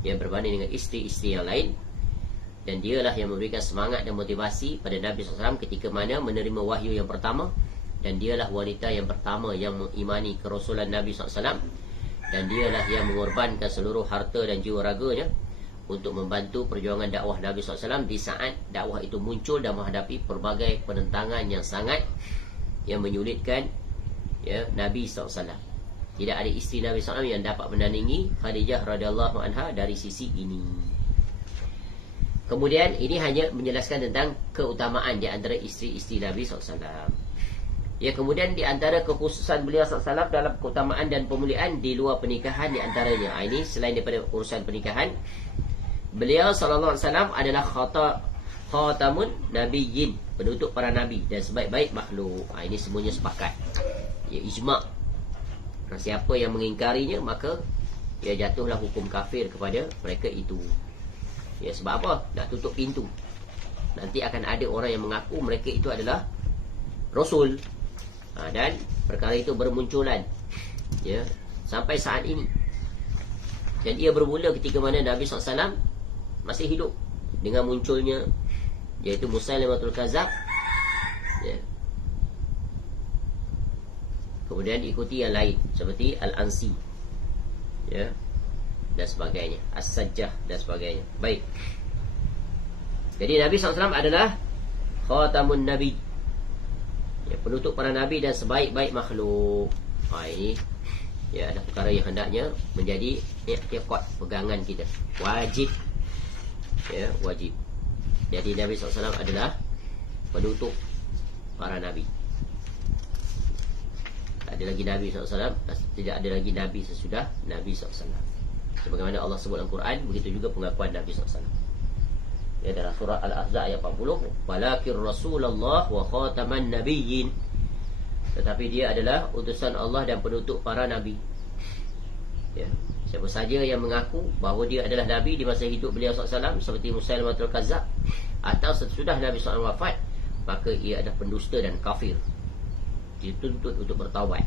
berbanding dengan isteri-isteri yang lain, dan dialah yang memberikan semangat dan motivasi pada Nabi SAW ketika mana menerima wahyu yang pertama, dan dialah wanita yang pertama yang mengimani kerasulan Nabi SAW, dan dialah yang mengorbankan seluruh harta dan jiwa raganya untuk membantu perjuangan dakwah Nabi SAW di saat dakwah itu muncul dan menghadapi pelbagai penentangan yang sangat menyulitkan Nabi SAW. Tidak ada isteri Nabi SAW yang dapat menandingi Khadijah radhiyallahu anha dari sisi ini. Kemudian ini hanya menjelaskan tentang keutamaan di antara isteri-isteri Nabi SAW. Kemudian di antara kekhususan beliau SAW dalam keutamaan dan pemuliaan di luar pernikahan di antaranya, ini selain daripada urusan pernikahan, beliau SAW adalah khatamun nabiyyin, penutup para nabi dan sebaik-baik makhluk. Ini semuanya sepakat. Ijma'. Siapa yang mengingkarinya maka jatuhlah hukum kafir kepada mereka itu. Sebab apa? Nak tutup pintu. Nanti akan ada orang yang mengaku mereka itu adalah Rasul. Dan perkara itu bermunculan sampai saat ini. Dan ia bermula ketika mana Nabi SAW masih hidup, dengan munculnya iaitu Musailamatul Kadzab. Kemudian diikuti yang lain seperti Al-Ansi dan sebagainya, As-Sajjah dan sebagainya. Baik. Jadi Nabi SAW adalah khatamun nabi, penutup para nabi dan sebaik-baik makhluk. Ini ada perkara yang hendaknya menjadi i'tiqad, pegangan kita. Wajib. Wajib. Jadi Nabi SAW adalah penutup para nabi. Tak ada lagi Nabi SAW, tidak ada lagi Nabi sesudah Nabi SAW. Sebagaimana Allah sebut dalam Quran, begitu juga pengakuan Nabi SAW. Dalam surah Al-Ahzab ayat 40, walakin Rasulullah wa khataman nabiyyin, tetapi dia adalah utusan Allah dan penutup para nabi. Siapa saja yang mengaku bahawa dia adalah nabi di masa hidup beliau SAW, seperti Musailamatul Kadzab, atau sesudah Nabi SAW wafat, maka ia adalah pendusta dan kafir. Dituntut untuk bertaubat.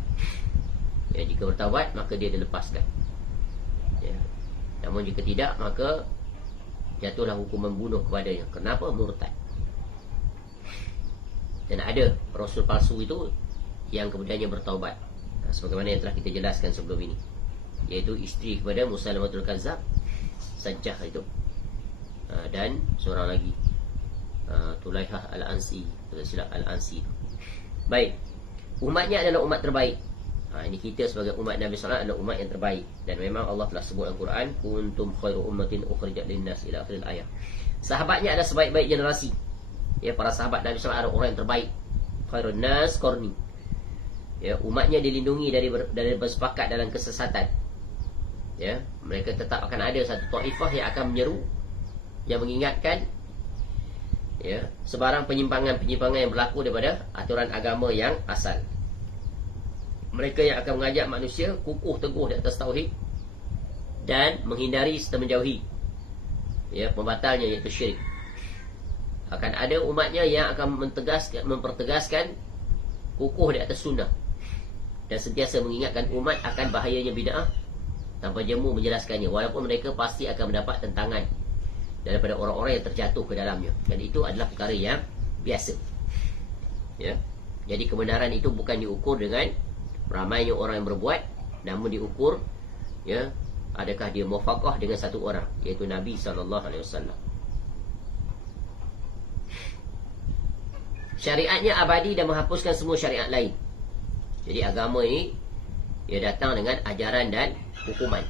Jika bertaubat maka dia dilepaskan. Namun jika tidak maka jatuhlah hukuman bunuh kepadanya. Kenapa? Murtad. Dan ada rasul palsu itu yang kemudiannya bertaubat, sebagaimana yang telah kita jelaskan sebelum ini, iaitu isteri kepada Musailamatul Kadzab, Sajjah itu, dan seorang lagi, Tulaihah Al-Ansi, silap Al-Ansi. Baik. Umatnya adalah umat terbaik. Ini kita sebagai umat Nabi SAW adalah umat yang terbaik. Dan memang Allah telah sebut dalam Quran, kuntum khairu ummatin ukhrijat linnas ila akhiril ayat. Sahabatnya adalah sebaik-baik generasi. Para sahabat Nabi SAW adalah orang yang terbaik. Khairun nas qarni. Ya, umatnya dilindungi dari bersepakat dalam kesesatan. Ya, mereka tetap akan ada satu taifah yang akan menyeru, yang mengingatkan ya, sebarang penyimpangan-penyimpangan yang berlaku daripada aturan agama yang asal. Mereka yang akan mengajak manusia kukuh teguh di atas tauhid dan menghindari serta menjauhi ya, pembatalnya iaitu syirik. Akan ada umatnya yang akan mempertegaskan kukuh di atas sunnah dan sentiasa mengingatkan umat akan bahayanya bid'ah tanpa jemu menjelaskannya, walaupun mereka pasti akan mendapat tentangan daripada orang-orang yang terjatuh ke dalamnya. Dan itu adalah perkara yang biasa ya. Jadi kebenaran itu bukan diukur dengan ramainya orang yang berbuat, namun diukur ya, adakah dia muwafaqah dengan satu orang, iaitu Nabi SAW. Syariatnya abadi dan menghapuskan semua syariat lain. Jadi agama ini ia datang dengan ajaran dan hukuman.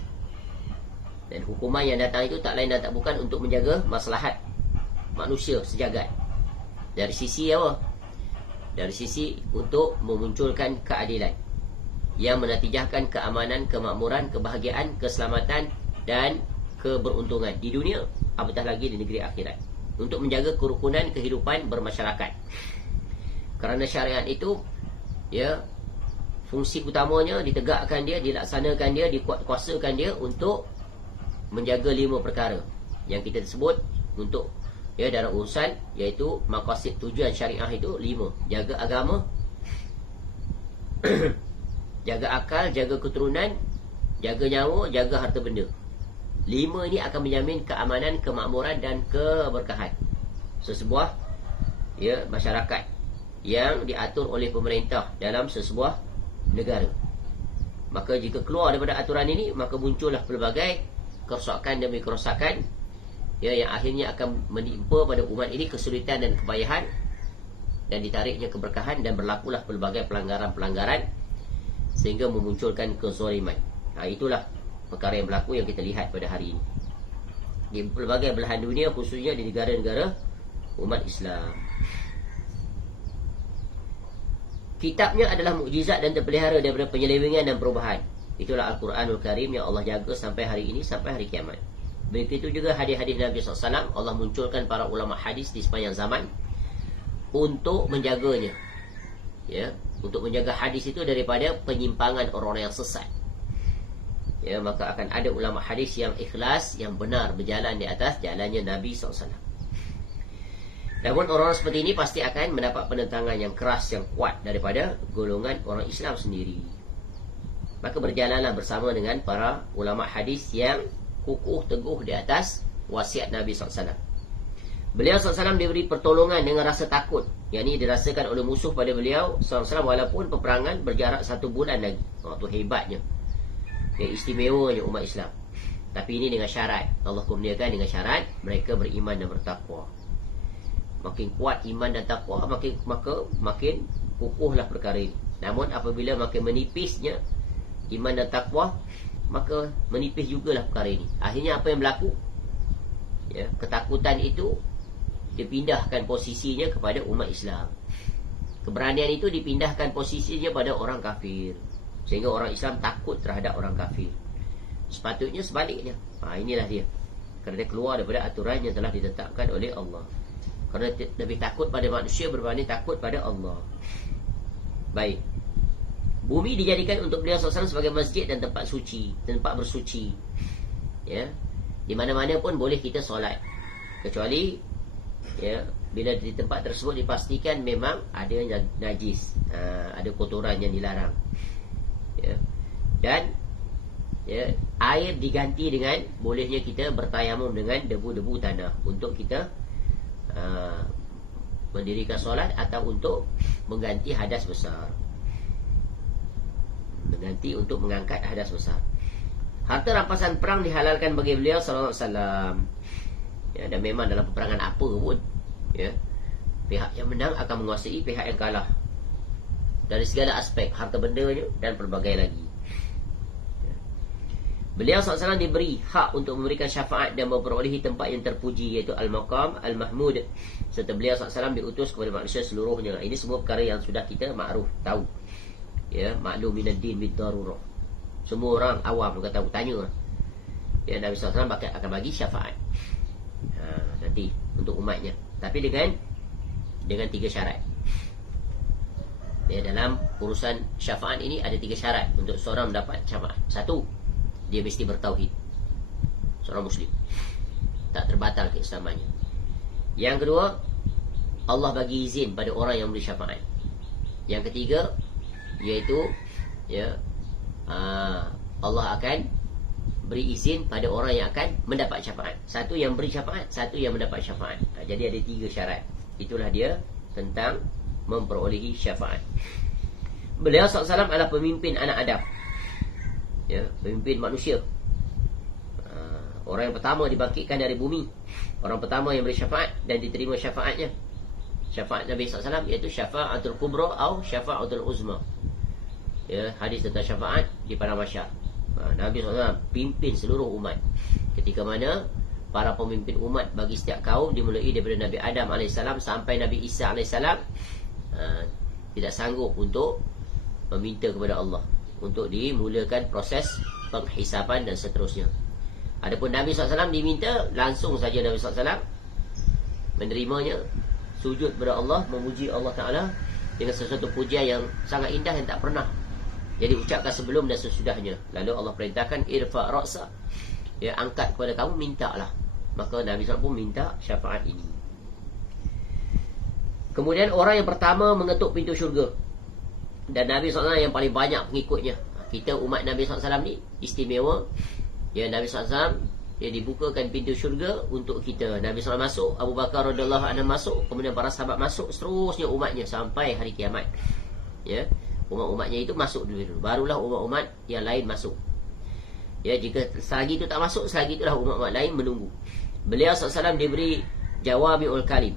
Dan hukuman yang datang itu tak lain dan tak bukan untuk menjaga maslahat manusia sejagat. Dari sisi apa? Dari sisi untuk memunculkan keadilan yang menatijahkan keamanan, kemakmuran, kebahagiaan, keselamatan dan keberuntungan di dunia, apatah lagi di negeri akhirat. Untuk menjaga kerukunan kehidupan bermasyarakat. Kerana syariat itu ya, fungsi utamanya ditegakkan dia, dilaksanakan dia, dikuatkuasakan dia untuk menjaga 5 perkara yang kita sebut untuk ya dalam urusan, iaitu maqasid tujuan syariah itu 5. Jaga agama, jaga akal, jaga keturunan, jaga nyawa, jaga harta benda. 5 ini akan menjamin keamanan, kemakmuran dan keberkahan sesebuah ya, masyarakat yang diatur oleh pemerintah dalam sesebuah negara. Maka jika keluar daripada aturan ini, maka muncullah pelbagai kerosakan demi kerosakan ya, yang akhirnya akan menimpa pada umat ini kesulitan dan kepayahan, dan ditariknya keberkahan, dan berlakulah pelbagai pelanggaran-pelanggaran sehingga memunculkan kezaliman. Itulah perkara yang berlaku yang kita lihat pada hari ini di pelbagai belahan dunia, khususnya di negara-negara umat Islam. Kitabnya adalah mukjizat dan terpelihara daripada penyelewengan dan perubahan. Itulah Al-Quranul Karim yang Allah jaga sampai hari ini, sampai hari kiamat. Begitu juga hadis-hadis Nabi SAW. Allah munculkan para ulama hadis di sepanjang zaman untuk menjaganya ya, untuk menjaga hadis itu daripada penyimpangan orang-orang yang sesat ya. Maka akan ada ulama hadis yang ikhlas, yang benar, berjalan di atas jalannya Nabi SAW. Namun orang seperti ini pasti akan mendapat penentangan yang keras, yang kuat daripada golongan orang Islam sendiri. Maka berjalanlah bersama dengan para ulama hadis yang kukuh teguh di atas wasiat Nabi SAW. Beliau SAW diberi pertolongan dengan rasa takut, yang ini dirasakan oleh musuh pada beliau SAW, walaupun peperangan berjarak 1 bulan lagi. Itu hebatnya, yang istimewanya umat Islam. Tapi ini dengan syarat, Allah kurniakan dengan syarat mereka beriman dan bertakwa. Makin kuat iman dan takwa, makin kukuhlah perkara ini. Namun apabila makin menipisnya iman dan takwa, maka menipis jugalah perkara ini. Akhirnya apa yang berlaku ya, ketakutan itu dipindahkan posisinya kepada umat Islam. Keberanian itu dipindahkan posisinya pada orang kafir, sehingga orang Islam takut terhadap orang kafir. Sepatutnya sebaliknya. Inilah dia, kerana keluar daripada aturan yang telah ditetapkan oleh Allah. Kerana lebih takut pada manusia berbanding takut pada Allah. Baik. Bumi dijadikan untuk beliau SAW sebagai masjid dan tempat suci, tempat bersuci ya. Di mana-mana pun boleh kita solat, kecuali ya, bila di tempat tersebut dipastikan memang ada najis, ada kotoran yang dilarang ya. Dan ya, air diganti dengan bolehnya kita bertayamum dengan debu-debu tanah untuk kita mendirikan solat atau untuk mengganti hadas besar, mengganti untuk mengangkat hadas besar. Harta rampasan perang dihalalkan bagi beliau sallallahu alaihi wasallam ya, dan memang dalam peperangan apa pun ya, pihak yang menang akan menguasai pihak yang kalah dari segala aspek, harta bendanya dan pelbagai lagi. Beliau SAW diberi hak untuk memberikan syafaat dan memperolehi tempat yang terpuji, iaitu Al-Maqam Al-Mahmud. Serta beliau SAW diutus kepada manusia seluruhnya. Ini semua perkara yang sudah kita makruf tahu. Ya, maklum minaddin bid-darurah. Semua orang awam kata tanya. Ya, Nabi SAW akan bagi syafaat. Nanti untuk umatnya. Tapi dengan 3 syarat. Ya, dalam urusan syafaat ini ada 3 syarat untuk seorang mendapat syafaat. 1, dia mesti bertauhid. Seorang Muslim, tak terbatal keislamannya. Yang kedua, Allah bagi izin pada orang yang beri syafaat. Yang ketiga, iaitu ya, Allah akan beri izin pada orang yang akan mendapat syafaat. Satu yang beri syafaat, satu yang mendapat syafaat. Jadi ada 3 syarat. Itulah dia tentang memperolehi syafaat. Beliau SAW adalah pemimpin anak Adam, ya, pemimpin manusia. Orang yang pertama dibangkitkan dari bumi, orang pertama yang beri syafaat dan diterima syafaatnya. Syafaat Nabi SAW iaitu syafa'atul kubra atau syafa'atul uzma. Ya, hadis tentang syafaat di padang mahsyar. Nabi SAW pimpin seluruh umat. Ketika mana para pemimpin umat bagi setiap kaum, dimulai daripada Nabi Adam AS sampai Nabi Isa AS, tidak sanggup untuk meminta kepada Allah untuk dimulakan proses penghisapan dan seterusnya. Adapun Nabi SAW diminta, langsung saja Nabi SAW menerimanya, sujud kepada Allah, memuji Allah Ta'ala dengan sesuatu pujian yang sangat indah yang tak pernah jadi ucapkan sebelum dan sesudahnya. Lalu Allah perintahkan irfa' ra'sa, ya, angkat kepada kamu, mintalah. Maka Nabi SAW pun minta syafaat ini. Kemudian orang yang pertama mengetuk pintu syurga, dan Nabi SAW yang paling banyak pengikutnya. Kita umat Nabi SAW ni istimewa. Ya, Nabi SAW, dia dibukakan pintu syurga untuk kita. Nabi SAW masuk, Abu Bakar radhiyallahu anhu masuk, kemudian para sahabat masuk, seterusnya umatnya sampai hari kiamat. Ya, umat-umatnya itu masuk dulu, barulah umat-umat yang lain masuk. Ya, jika selagi itu tak masuk, selagi itulah umat-umat lain menunggu. Beliau SAW diberi jawabiul kalim,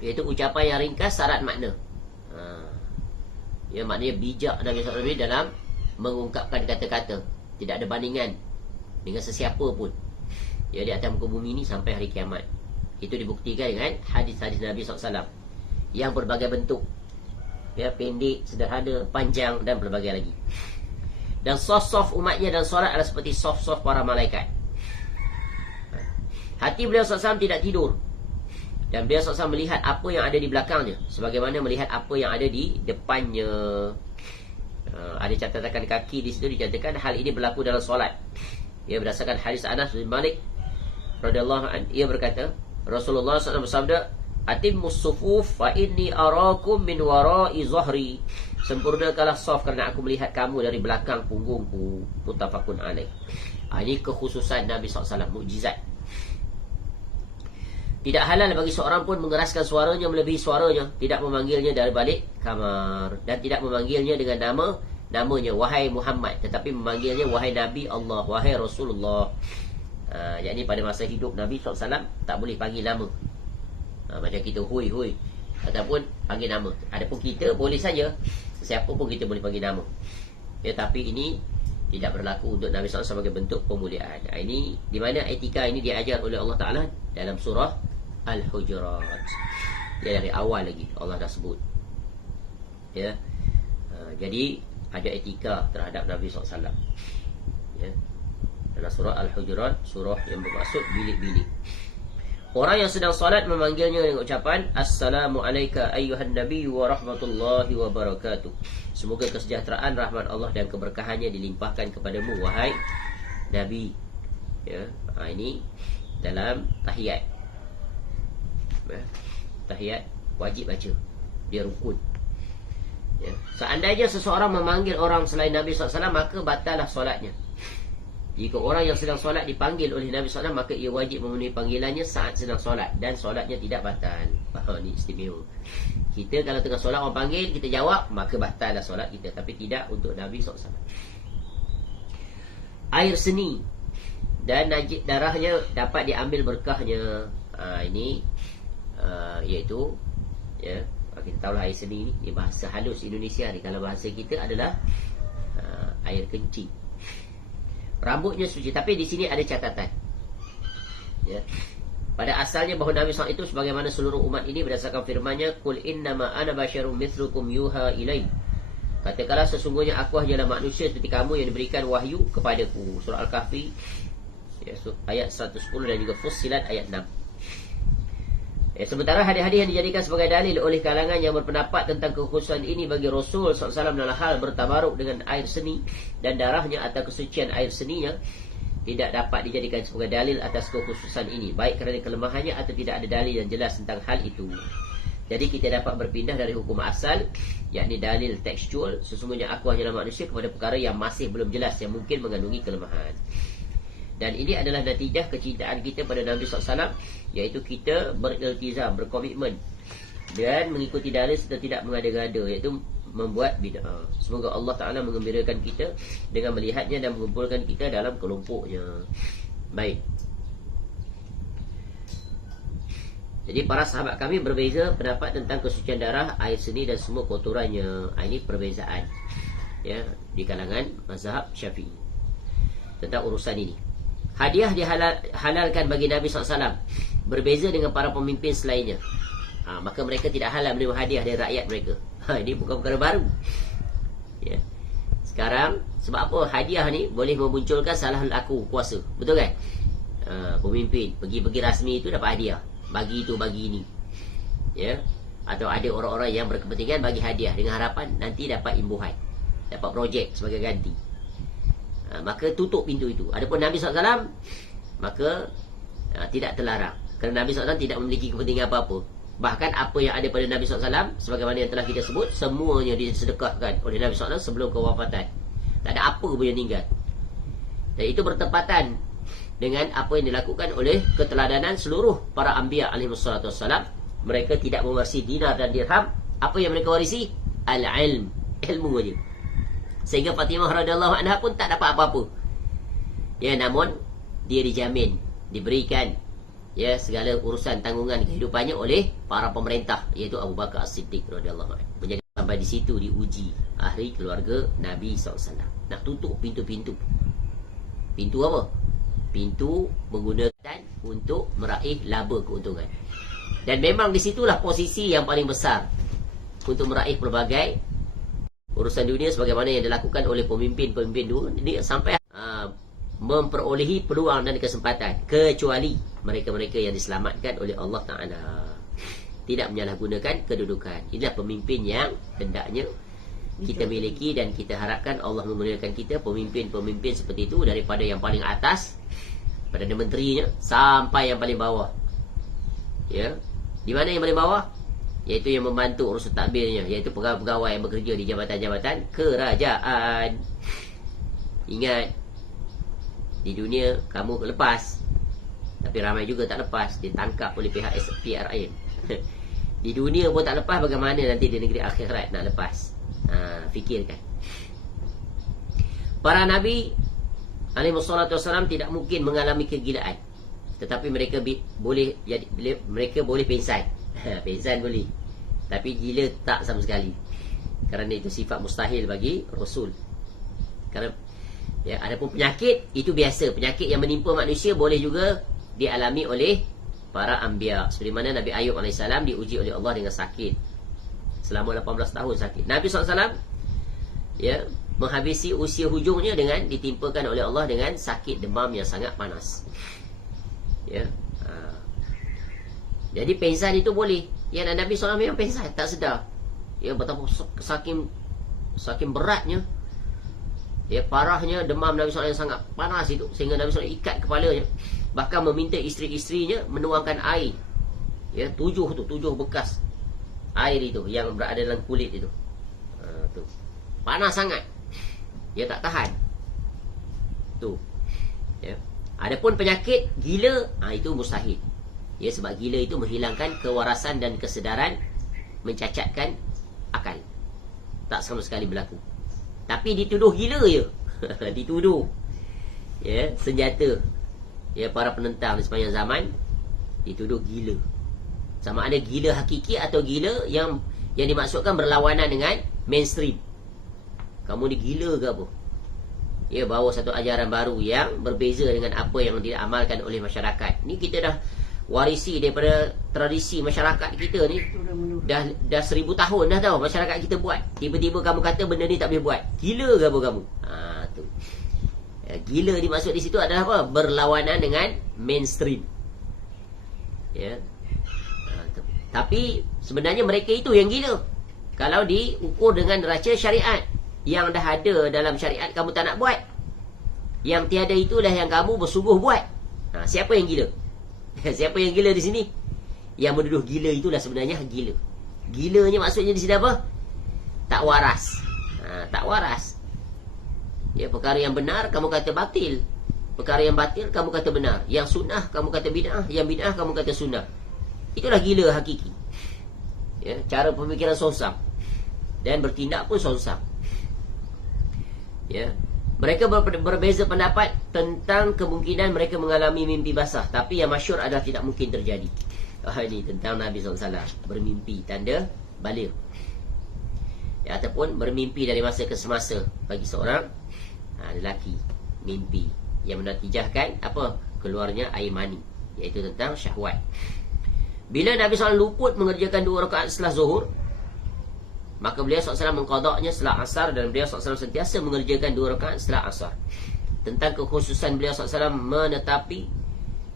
iaitu ucapan yang ringkas syarat makna. Ya, maknanya bijak Nabi SAW dalam mengungkapkan kata-kata, tidak ada bandingan dengan sesiapa pun, ya, di atas muka bumi ini sampai hari kiamat. Itu dibuktikan dengan hadis-hadis Nabi SAW yang berbagai bentuk, ya, pendek, sederhana, panjang dan berbagai lagi. Dan soft-soft umatnya dan solat adalah seperti soft-soft para malaikat. Hati beliau SAW tidak tidur, dan beliau SAW melihat apa yang ada di belakangnya sebagaimana melihat apa yang ada di depannya. Ada catatan kaki di situ dicatatkan hal ini berlaku dalam solat. Ya, berdasarkan hadis Anas bin Malik radhiyallahu anhu, ia berkata, Rasulullah SAW bersabda, atimmus sufuf fa inni arakum min wara'i zahri. Sempurnakanlah saf kerana aku melihat kamu dari belakang punggungku. Muttafaqun alaih. Ini kekhususan Nabi SAW, mukjizat. Tidak halal bagi seorang pun mengeraskan suaranya melebihi suaranya, tidak memanggilnya dari balik kamar, dan tidak memanggilnya dengan namanya wahai Muhammad, tetapi memanggilnya wahai Nabi Allah, wahai Rasulullah. Jadi pada masa hidup Nabi SAW tak boleh panggil nama, macam kita hui ataupun panggil nama. Adapun kita boleh saja, siapa pun kita boleh panggil nama, ya, tapi ini tidak berlaku untuk Nabi SAW sebagai bentuk pemuliaan. Ini di mana etika ini diajar oleh Allah Ta'ala dalam surah Al-Hujurat. Ya, dari awal lagi Allah dah sebut. Ya, jadi ada etika terhadap Nabi SAW. Ya, dalam surah Al-Hujurat, surah yang bermaksud bilik-bilik. Orang yang sedang salat memanggilnya dengan ucapan Assalamualaikum ayyuhan Nabi wa rahmatullahi wa barakatuh. Semoga kesejahteraan, rahmat Allah dan keberkahannya dilimpahkan kepadamu wahai Nabi. Ya, ini dalam tahiyat. Tahiyat wajib baca, dia rukun. Ya, seandainya seseorang memanggil orang selain Nabi SAW, maka batallah solatnya. Jika orang yang sedang solat dipanggil oleh Nabi SAW, maka ia wajib memenuhi panggilannya saat sedang solat, dan solatnya tidak batal. Ini istimewa. Kita kalau tengah solat orang panggil, kita jawab, maka batallah solat kita. Tapi tidak untuk Nabi SAW. Air seni dan najis darahnya dapat diambil berkahnya. Ini iaitu, ya, kita tahulah air seni ni bahasa halus Indonesia ni. Kalau bahasa kita adalah air kencing. Rambutnya suci, tapi di sini ada catatan. Ya, pada asalnya bahawa Nabi SAW itu sebagaimana seluruh umat ini berdasarkan firman-Nya, "Qul innama ana basyarum mithlukum yuha ilai." Katakanlah sesungguhnya aku hanyalah manusia seperti kamu yang diberikan wahyu kepadaku. Surah Al-Kahfi ayat 110 dan juga Fussilat ayat 6. Sementara hadis-hadis yang dijadikan sebagai dalil oleh kalangan yang berpendapat tentang kekhususan ini bagi Rasul SAW dalam hal bertabaruk dengan air seni dan darahnya atau kesucian air seninya, tidak dapat dijadikan sebagai dalil atas kekhususan ini, baik kerana kelemahannya atau tidak ada dalil yang jelas tentang hal itu. Jadi kita dapat berpindah dari hukum asal, yakni dalil tekstual, sesungguhnya aku hanyalah manusia, kepada perkara yang masih belum jelas, yang mungkin mengandungi kelemahan. Dan ini adalah natijah kecintaan kita pada Nabi SAW, iaitu kita beriltizam, berkomitmen dan mengikuti dalil serta tidak mengada-gada, iaitu membuat bid'ah. Semoga Allah Ta'ala mengembirakan kita dengan melihatnya dan mengumpulkan kita dalam kelompoknya. Baik. Jadi para sahabat kami berbeza pendapat tentang kesucian darah, air seni dan semua kotorannya. Ini perbezaan, ya, di kalangan mazhab Syafi'i tentang urusan ini. Hadiah dihalalkan bagi Nabi SAW, berbeza dengan para pemimpin selainnya. Maka mereka tidak halal menerima hadiah dari rakyat mereka. Ini bukan perkara baru, ya. Sekarang sebab apa hadiah ni boleh memunculkan salah laku kuasa, betul kan? Pemimpin pergi rasmi itu dapat hadiah, bagi itu bagi ini, ya. Atau ada orang-orang yang berkepentingan bagi hadiah dengan harapan nanti dapat imbuhan, dapat projek sebagai ganti. Maka tutup pintu itu. Adapun Nabi SAW, maka tidak terlarang, kerana Nabi SAW tidak memiliki kepentingan apa-apa. Bahkan apa yang ada pada Nabi SAW, sebagaimana yang telah kita sebut, semuanya disedekahkan oleh Nabi SAW sebelum kewafatan. Tak ada apa pun yang tinggal. Dan itu bertepatan dengan apa yang dilakukan oleh keteladanan seluruh para anbiya alaihissalatu wassalam. Mereka tidak mewarisi dinar dan dirham. Apa yang mereka warisi? Al-ilm, ilmu saja. Sehingga Fatimah radhiyallahu anha pun tak dapat apa-apa, ya, namun dia dijamin, diberikan, ya, segala urusan tanggungan kehidupannya oleh para pemerintah, iaitu Abu Bakar As-Siddiq radhiyallahu anhu. Menjadi sampai di situ diuji ahli keluarga Nabi SAW. Nak tutup pintu-pintu. Pintu apa? Pintu menggunakan untuk meraih laba keuntungan. Dan memang di situlah posisi yang paling besar untuk meraih pelbagai urusan dunia, sebagaimana yang dilakukan oleh pemimpin-pemimpin dulu. Dia sampai memperolehi peluang dan kesempatan, kecuali mereka-mereka yang diselamatkan oleh Allah Ta'ala, tidak menyalahgunakan kedudukan. Inilah pemimpin yang hendaknya kita miliki, dan kita harapkan Allah memuliakan kita pemimpin-pemimpin seperti itu, daripada yang paling atas, Perdana Menterinya, sampai yang paling bawah, ya. Di mana yang paling bawah? Iaitu yang membantu urusan takbirnya, iaitu pegawai-pegawai yang bekerja di jabatan-jabatan kerajaan. Ingat, di dunia kamu lepas, tapi ramai juga tak lepas, ditangkap oleh pihak PRM. Di dunia pun tak lepas, bagaimana nanti di negeri akhirat nak lepas? Fikirkan. Para Nabi alaihissalam tidak mungkin mengalami kegilaan, tetapi mereka boleh pingsan. Pingsan boleh, tapi gila tak sama sekali, kerana itu sifat mustahil bagi Rasul. Kerana, ya, adapun penyakit itu biasa. Penyakit yang menimpa manusia boleh juga dialami oleh para anbiya. Seperti mana Nabi Ayub AS diuji oleh Allah dengan sakit selama 18 tahun sakit. Nabi SAW, ya, menghabisi usia hujungnya dengan ditimpakan oleh Allah dengan sakit demam yang sangat panas, ya. Jadi pingsan itu boleh. Ya, dan Nabi SAW memang pingsan, tak sedar. Ya, betapa saking beratnya, ya, parahnya demam Nabi SAW yang sangat panas itu, sehingga Nabi SAW ikat kepalanya, bahkan meminta isteri-isterinya menuangkan air, ya, 7 bekas air itu yang berada dalam kulit itu. Tu. Panas sangat, ya, tak tahan. Tu, ya. Adapun penyakit gila, itu mustahil. Ya, sebab gila itu menghilangkan kewarasan dan kesedaran, mencacatkan akal. Tak sama sekali berlaku. Tapi dituduh gila je. Dituduh, ya, senjata, ya, para penentang di sepanjang zaman dituduh gila. Sama ada gila hakiki atau gila yang dimaksudkan berlawanan dengan mainstream. Kamu ni gila ke apa? Ya, bawa satu ajaran baru yang berbeza dengan apa yang diamalkan oleh masyarakat. Ni kita dah warisi daripada tradisi masyarakat kita ni. Dah 1000 tahun dah tahu masyarakat kita buat. Tiba-tiba kamu kata benda ni tak boleh buat. Gila ke apa kamu? Tu. Gila dimaksud di situ adalah apa? Berlawanan dengan mainstream. Ya. Tapi sebenarnya mereka itu yang gila. Kalau diukur dengan neraca syariat, yang dah ada dalam syariat kamu tak nak buat, yang tiada itulah yang kamu bersungguh buat. Siapa yang gila? Siapa yang gila di sini? Yang menuduh gila itulah sebenarnya gila. Gilanya maksudnya di sini apa? Tak waras. Tak waras. Ya, perkara yang benar kamu kata batil, perkara yang batil kamu kata benar, yang sunnah kamu kata bid'ah, yang bid'ah kamu kata sunnah. Itulah gila hakiki. Ya, cara pemikiran sonsang dan bertindak pun sonsang. Ya, mereka berbeza pendapat tentang kemungkinan mereka mengalami mimpi basah, tapi yang masyhur adalah tidak mungkin terjadi. Ini tentang Nabi SAW bermimpi, tanda baligh. Ya, ataupun bermimpi dari masa ke semasa bagi seorang lelaki, mimpi yang menatijahkan apa? Keluarnya air mani, iaitu tentang syahwat. Bila Nabi SAW luput mengerjakan 2 rakaat setelah zuhur, maka beliau SAW mengqadaknya setelah asar, dan beliau SAW sentiasa mengerjakan 2 rakaat setelah asar. Tentang kekhususan beliau SAW menetapi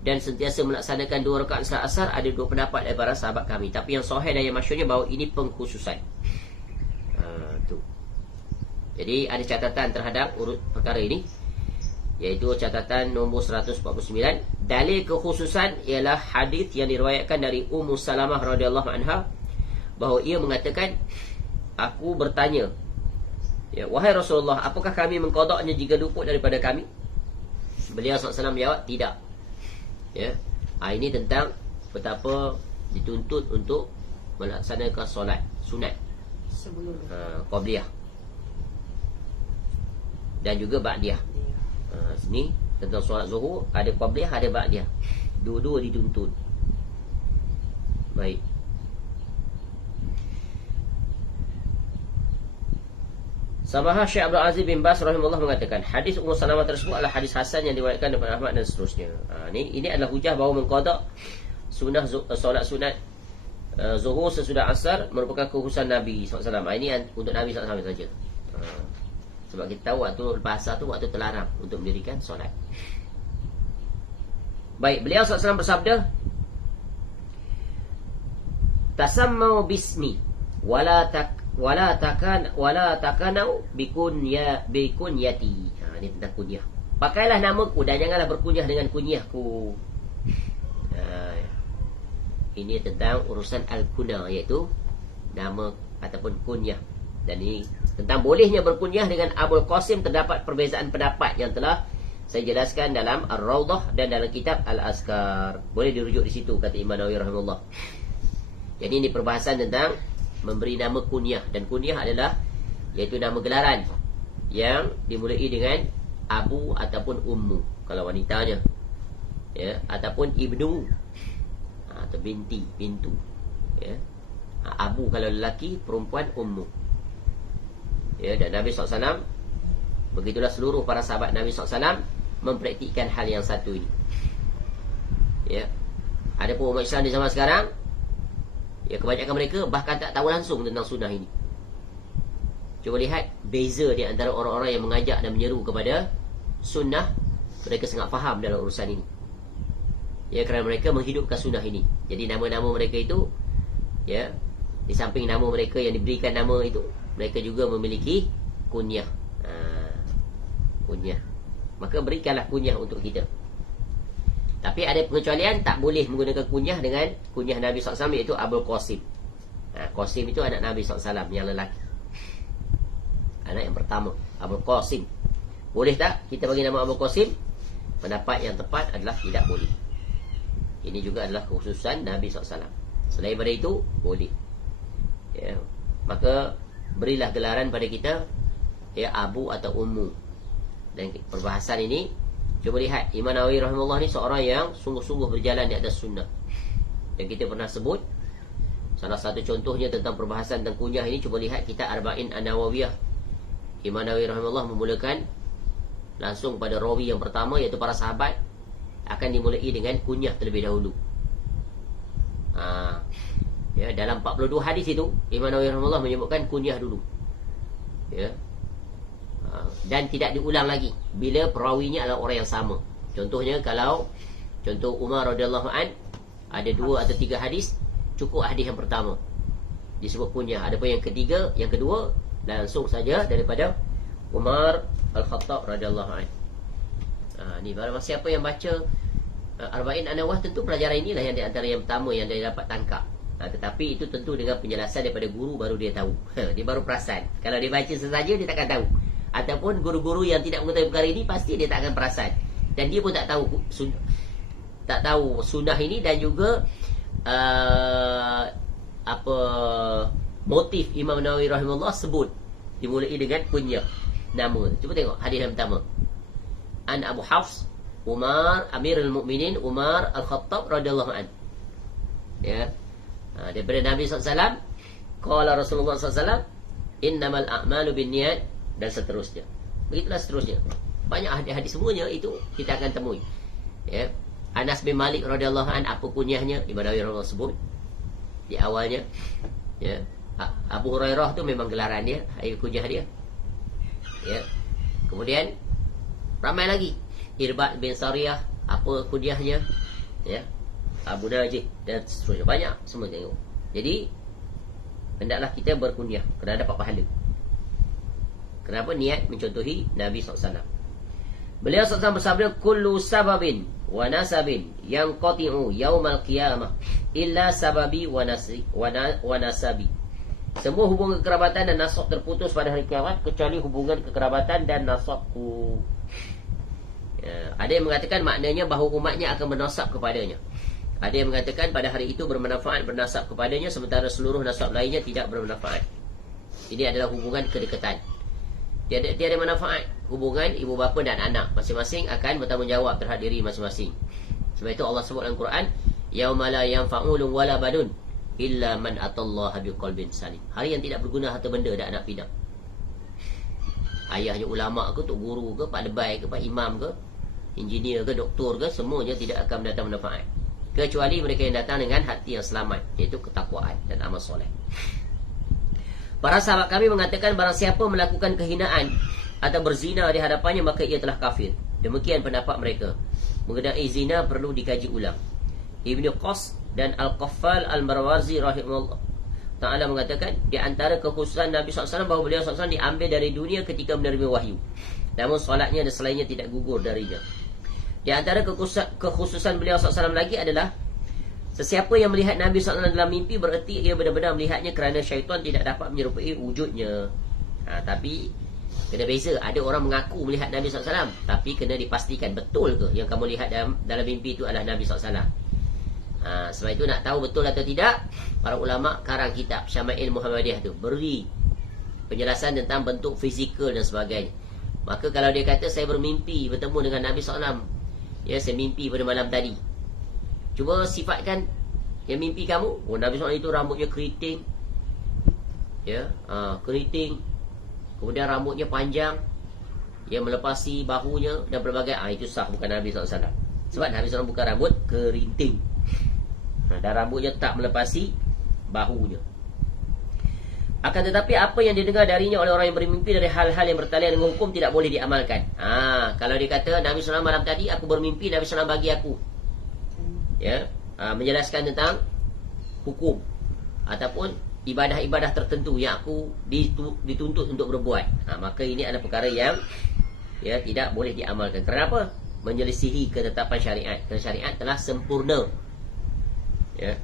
dan sentiasa melaksanakan 2 rakaat setelah asar, ada 2 pendapat daripada sahabat kami. Tapi yang sahih dan yang masyhurnya bahawa ini pengkhususan. Tu. Jadi ada catatan terhadap urut perkara ini, iaitu catatan nombor 149. Dalil kekhususan ialah hadis yang diriwayatkan dari Ummu Salamah radhiyallahu anha, bahawa ia mengatakan, aku bertanya, ya, wahai Rasulullah, apakah kami mengqadaknya jika luput daripada kami? Beliau SAW menjawab, tidak. Ya, ini tentang betapa dituntut untuk melaksanakan solat sunat sebelum qabliyah dan juga ba'diyah. Sini tentang solat zuhur, ada qabliyah, ada ba'diyah. Dua-dua dituntut. Baik. Samaha Syekh Abdul Aziz bin Bas rahimahullah mengatakan, hadis Ummu Salamah tersebut adalah hadis hasan yang diriwayatkan daripada Ahmad dan seterusnya. Ini adalah hujah bahawa mengqada sunnah solat sunat zuhur sesudah asar merupakan kekhususan Nabi SAW. Ini untuk Nabi SAW saja. Sebab kita tahu waktu lepas asar tu waktu terlarang untuk mendirikan solat. Baik, beliau SAW bersabda, tasammau bismi wala takanau bikunyati. Ini tentang kunyah. Pakailah namaku dan janganlah berkunyah dengan kunyahku. Ini tentang urusan al-kunyah, iaitu nama ataupun kunyah. Dan ini tentang bolehnya berkunyah dengan Abul Qasim. Terdapat perbezaan pendapat yang telah saya jelaskan dalam Ar-Rawdah dan dalam kitab Al-Azkar. Boleh dirujuk di situ, kata Imam Nawawi rahimahullah. Jadi ini perbahasan tentang memberi nama kunyah. Dan kunyah adalah iaitu nama gelaran yang dimulai dengan abu ataupun ummu kalau wanitanya, ya, ataupun ibnu atau binti, bintu, ya. Abu kalau lelaki, perempuan ummu, ya. Dan Nabi SAW, begitulah seluruh para sahabat Nabi SAW mempraktikkan hal yang satu ini, ya. Adapun umat Islam di zaman sekarang, ya, kebanyakan mereka bahkan tak tahu langsung tentang sunnah ini. Cuba lihat beza di antara orang-orang yang mengajak dan menyeru kepada sunnah. Mereka sangat faham dalam urusan ini, ya, kerana mereka menghidupkan sunnah ini. Jadi nama-nama mereka itu, ya, di samping nama mereka yang diberikan nama itu, mereka juga memiliki kunyah. Kunyah. Maka berikanlah kunyah untuk kita. Tapi ada pengecualian, tak boleh menggunakan kunyah dengan kunyah Nabi SAW, iaitu Abul Qasim. Qasim itu anak Nabi SAW yang lelaki, anak yang pertama, Abul Qasim. Boleh tak kita bagi nama Abul Qasim? Pendapat yang tepat adalah tidak boleh. Ini juga adalah kekhususan Nabi SAW. Selain daripada itu, boleh, ya. Maka berilah gelaran pada kita, ya, abu atau ummu. Dan perbahasan ini, cuba lihat, Imam Nawawi rahimahullah ni seorang yang sungguh-sungguh berjalan di atas sunnah. Dan kita pernah sebut salah satu contohnya tentang perbahasan tentang kunyah ini. Cuba lihat kitab Arba'in An-Nawawiyah. Imam Nawawi rahimahullah memulakan langsung pada rawi yang pertama, iaitu para sahabat, akan dimulai dengan kunyah terlebih dahulu. Ya, dalam 42 hadis itu Imam Nawawi rahimahullah menyebutkan kunyah dulu. Ya. Dan tidak diulang lagi bila perawinya adalah orang yang sama. Contohnya kalau contoh Umar radhiyallahu an ada 2 atau 3 hadis, cukup hadis yang pertama disebut kunyah. Adapun yang ketiga, yang kedua langsung saja daripada Umar Al-Khattab radhiyallahu an. Ni barang siapa yang baca Arba'in An-Nawawiyah, tentu pelajaran inilah yang di antara yang pertama yang dia dapat tangkap. Tetapi itu tentu dengan penjelasan daripada guru baru dia tahu. Dia baru perasan. Kalau dia baca sesaja dia takkan tahu. Ataupun guru-guru yang tidak mengetahui perkara ini, pasti dia tak akan perasan. Dan dia pun tak tahu sunnah ini, dan juga motif Imam Nawawi rahimahullah sebut dimulai dengan kunyah nama. Cuba tengok hadis yang pertama. An Abu Hafs Umar Amirul Mukminin Umar Al-Khattab radhiyallahu an. Ya. Daripada Nabi SAW, qala Rasulullah SAW, innamal a'malu binniyat, dan seterusnya. Begitulah seterusnya. Banyak hadis-hadis semuanya itu kita akan temui. Ya. Anas bin Malik radhiyallahu an, apa kunyahnya? Imam Nawawi rahimahullah sebut di awalnya. Ya. Abu Hurairah tu memang gelaran dia, kunyah dia. Ya. Kemudian ramai lagi. Irbad bin Sariyah, apa kunyahnya? Ya. Abu Najih, dan seterusnya. Banyak semua tengok. Jadi hendaklah kita berkunyah kerana dapat pahala. Kenapa? Niat mencontohi Nabi SAW. Beliau SAW bersabda, kullu sababin wa nasabin yanqati'u yaumal qiyamah illa sababi wa nasabi. Semua hubungan kekerabatan dan nasab terputus pada hari kiamat kecuali hubungan kekerabatan dan nasabku. Ya, ada yang mengatakan maknanya bahawa umatnya akan bernasab kepadanya. Ada yang mengatakan pada hari itu bermanfaat bernasab kepadanya, sementara seluruh nasab lainnya tidak bermanfaat. Ini adalah hubungan kedekatan. Tiada manfaat. Hubungan ibu bapa dan anak masing-masing akan bertanggungjawab terhadap diri masing-masing. Sebab itu Allah sebut dalam Quran, yauma la yanfa'ulun wala badun illa man atallaha biqalbin salim. Hari yang tidak berguna harta benda dan anak pinak. Ayahnya ulama ke, tok guru ke, pak lebai ke, pak imam ke, engineer ke, doktor ke, semuanya tidak akan mendatang manfaat kecuali mereka yang datang dengan hati yang selamat, iaitu ketakwaan dan amal soleh. Para sahabat kami mengatakan, barang siapa melakukan kehinaan atau berzina di hadapannya, maka ia telah kafir. Demikian pendapat mereka. Mengenai zina perlu dikaji ulang. Ibnu Qas dan Al-Qaffal Al-Marwazi rahimahullah ta'ala mengatakan, di antara kekhususan Nabi SAW bahawa beliau SAW diambil dari dunia ketika menerima wahyu, namun solatnya dan selainnya tidak gugur darinya. Di antara kekhususan beliau SAW lagi adalah, sesiapa yang melihat Nabi SAW dalam mimpi, bererti ia benar-benar melihatnya kerana syaitan tidak dapat menyerupai wujudnya. Tapi kena beza. Ada orang mengaku melihat Nabi SAW, tapi kena dipastikan betul ke yang kamu lihat dalam mimpi itu adalah Nabi SAW. Sebab itu nak tahu betul atau tidak, para ulama karang kitab Syama'il Muhammadiyah tu beri penjelasan tentang bentuk fizikal dan sebagainya. Maka kalau dia kata saya bermimpi bertemu dengan Nabi SAW, ya, saya mimpi pada malam tadi, cuba sifatkan yang mimpi kamu. Nabi SAW itu rambutnya keriting, ya, keriting, kemudian rambutnya panjang yang melepasi bahunya dan berbagai. Itu sah, bukan Nabi SAW. Sebab Nabi SAW bukan rambut keriting, dan rambutnya tak melepasi bahunya. Akan tetapi apa yang didengar darinya oleh orang yang bermimpi dari hal-hal yang bertalian dengan hukum tidak boleh diamalkan. Kalau dia kata Nabi SAW malam tadi aku bermimpi, Nabi SAW bagi aku, ya, menjelaskan tentang hukum ataupun ibadah-ibadah tertentu yang aku dituntut untuk berbuat, maka ini adalah perkara yang, ya, tidak boleh diamalkan. Kenapa? Menyelisihi ketetapan syariat. Kerana syariat telah sempurna, ya.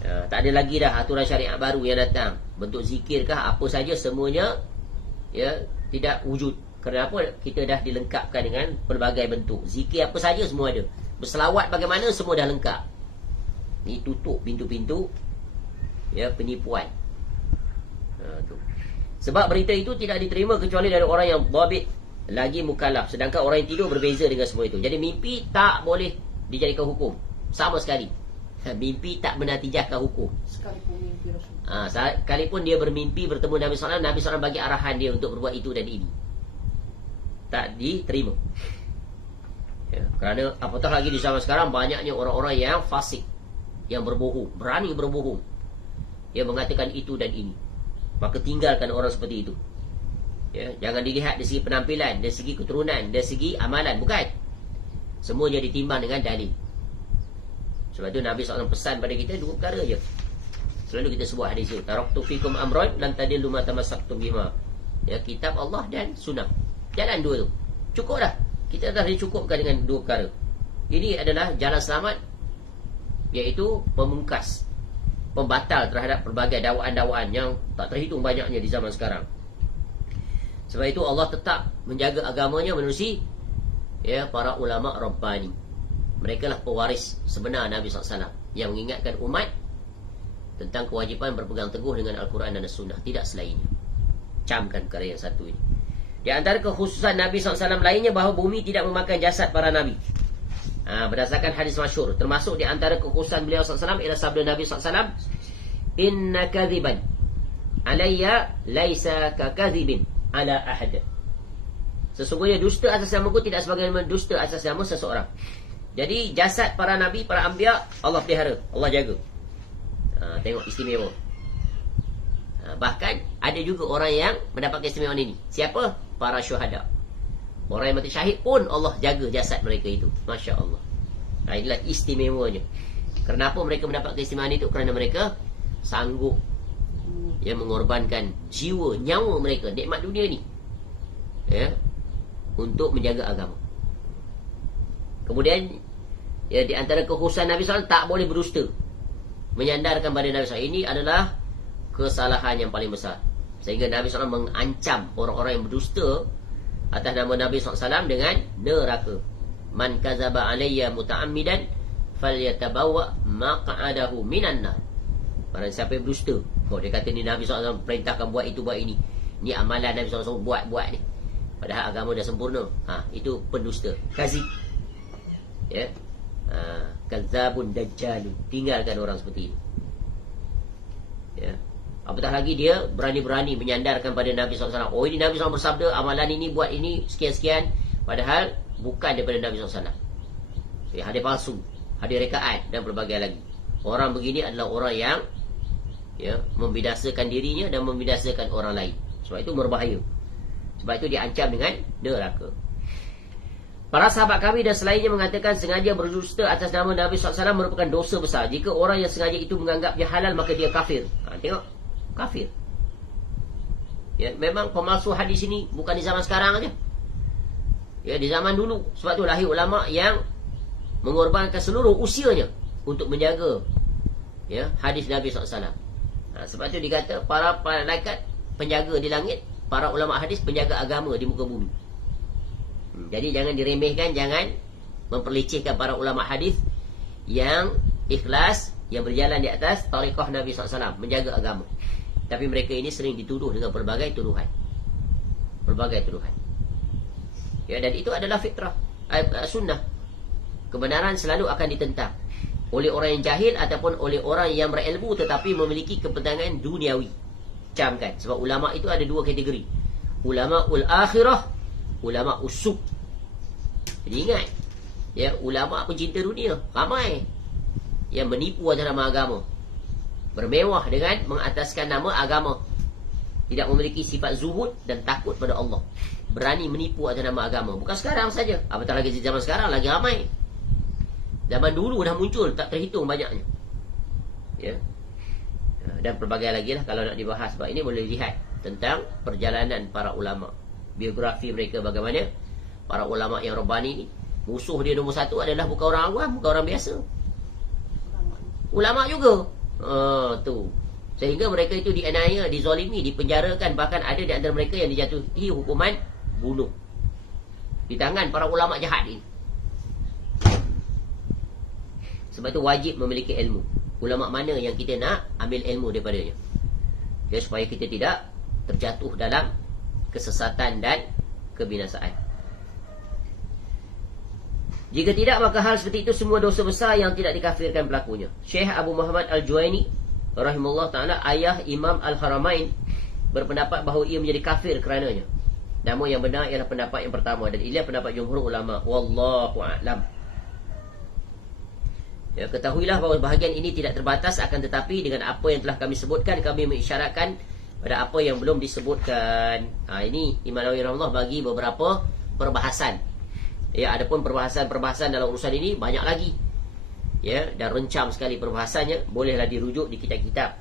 Tak ada lagi dah aturan syariat baru yang datang. Bentuk zikirkah apa saja, semuanya, ya, tidak wujud. Kenapa? Kita dah dilengkapkan dengan pelbagai bentuk. Zikir apa saja semua ada. Berselawat bagaimana, semua dah lengkap. Ni tutup pintu-pintu, ya, penipuan. Tu. Sebab berita itu tidak diterima kecuali dari orang yang dhabit lagi mukallaf. Sedangkan orang yang tidur berbeza dengan semua itu. Jadi mimpi tak boleh dijadikan hukum sama sekali. Mimpi tak menatijahkan hukum. Sekalipun mimpi Rasul. Sekalipun dia bermimpi bertemu Nabi SAW, Nabi SAW bagi arahan dia untuk berbuat itu dan ini, tak diterima. Ya, kerana apatah lagi di zaman sekarang banyaknya orang-orang yang fasik, yang berbohong, berani berbohong, yang mengatakan itu dan ini, maka tinggalkan orang seperti itu. Ya, jangan dilihat dari segi penampilan, dari segi keturunan, dari segi amalan, bukan. Semuanya ditimbang dengan dalil. Sebab itu Nabi SAW pesan pada kita dua perkara je. Selalu kita sebut hadis itu, taraktu fikum amran lan tadillu ma tamassaktum bihima. Ya, kitab Allah dan sunnah. Jalan dua tu. Cukup dah. Kita dah dicukupkan dengan dua perkara. Ini adalah jalan selamat, iaitu pemungkas, pembatal terhadap pelbagai dakwaan-dakwaan yang tak terhitung banyaknya di zaman sekarang. Sebab itu Allah tetap menjaga agamanya menerusi para ulama Rabbani. Mereka lah pewaris sebenar Nabi SAW yang mengingatkan umat tentang kewajipan berpegang teguh dengan Al-Quran dan As-Sunnah, tidak selainnya. Camkan perkara yang satu ini. Di antara kekhususan Nabi SAW lainnya bahawa bumi tidak memakan jasad para Nabi. Berdasarkan hadis masyhur, termasuk di antara kekhususan beliau SAW ialah sabda Nabi SAW, inna kadhiban alayya laisa ka kadhibin ala ahad. Sesungguhnya dusta atas namaku tidak sebagaimana dusta atas nama seseorang. Jadi jasad para nabi, para anbiya, Allah pelihara, Allah jaga. Tengok istimewa. Bahkan ada juga orang yang mendapat keistimewaan ini. Siapa? Para syuhada. Orang yang mati syahid pun Allah jaga jasad mereka itu. Masya Allah. Inilah istimewanya. Kenapa mereka mendapat keistimewaan itu? Kerana mereka sanggup mengorbankan jiwa, nyawa mereka, nikmat dunia ni, untuk menjaga agama. Kemudian di antara kekhususan Nabi SAW, tak boleh berdusta, menyandarkan pada Nabi SAW. Ini adalah kesalahan yang paling besar, sehingga Nabi SAW mengancam orang-orang yang berdusta atas nama Nabi SAW dengan neraka. Man kazaba alayya muta'ammidan falyatabawa maq'adahu minan nar. Barang siapa yang berdusta, dia kata ni Nabi SAW perintahkan buat itu, buat ini, ni amalan Nabi SAW buat ni, padahal agama dah sempurna, itu pendusta, kazib. Kazabun dajjalun. Tinggalkan orang seperti ini. Apatah lagi dia berani-berani menyandarkan pada Nabi SAW. Oh, ini Nabi SAW bersabda, amalan ini, buat ini, sekian-sekian, padahal bukan daripada Nabi SAW. Hadis palsu, hadis rekaat dan pelbagai lagi. Orang begini adalah orang yang membidasakan dirinya dan membidasakan orang lain. Sebab itu berbahaya. Sebab itu diancam dengan neraka. Para sahabat kami dan selainnya mengatakan sengaja berdusta atas nama Nabi SAW merupakan dosa besar. Jika orang yang sengaja itu menganggapnya halal, maka dia kafir. Tengok, kafir. Memang pemalsu hadis ini bukan di zaman sekarang aja. Di zaman dulu. Sebab itu lahir ulama yang mengorbankan seluruh usianya untuk menjaga hadis Nabi SAW. Sebab itu dikata para malaikat penjaga di langit, para ulama hadis penjaga agama di muka bumi. Jadi jangan diremehkan, jangan memperlecehkan para ulama hadis yang ikhlas, yang berjalan di atas tariqah Nabi SAW, menjaga agama. Tapi mereka ini sering dituduh dengan pelbagai tuduhan. Pelbagai tuduhan. Dan itu adalah fitrah, sunnah. Kebenaran selalu akan ditentang oleh orang yang jahil ataupun oleh orang yang berilmu tetapi memiliki kepentingan duniawi. Camkan. Sebab ulama itu ada dua kategori. Ulama ul akhirah, ulama usuk. Jadi ingat, ulama pencinta dunia ramai yang menipu atas nama agama, bermewah dengan mengataskan nama agama, tidak memiliki sifat zuhud dan takut pada Allah, berani menipu atas nama agama. Bukan sekarang saja, apatah lagi di zaman sekarang lagi ramai. Zaman dulu dah muncul, tak terhitung banyaknya. Dan pelbagai lagi lah kalau nak dibahas. Sebab ini boleh lihat tentang perjalanan para ulama, biografi mereka bagaimana. Para ulama yang Rabbani ni, musuh dia nombor satu adalah bukan orang awam, bukan orang biasa, ulama juga. Tu sehingga mereka itu dianiaya, dizalimi, dipenjarakan. Bahkan ada di antara mereka yang dijatuhi hukuman bunuh di tangan para ulama jahat ini. Sebab itu wajib memiliki ilmu. Ulama mana yang kita nak ambil ilmu daripadanya, supaya kita tidak terjatuh dalam kesesatan dan kebinasaan. Jika tidak, maka hal seperti itu semua dosa besar yang tidak dikafirkan pelakunya. Syekh Abu Muhammad Al-Juwaini rahimahullah ta'ala, ayah Imam Al-Haramain, berpendapat bahawa ia menjadi kafir kerananya. Namun yang benar ialah pendapat yang pertama, dan inilah pendapat jumhur ulama. Wallahu a'lam. Ya, ketahuilah bahawa bahagian ini tidak terbatas, akan tetapi dengan apa yang telah kami sebutkan, kami mengisyaratkan pada apa yang belum disebutkan. Ini Imam Nawawi rahimahullah bagi beberapa perbahasan. Ya, adapun perbahasan dalam urusan ini banyak lagi. Ya, dan rencam sekali perbahasannya, bolehlah dirujuk di kitab-kitab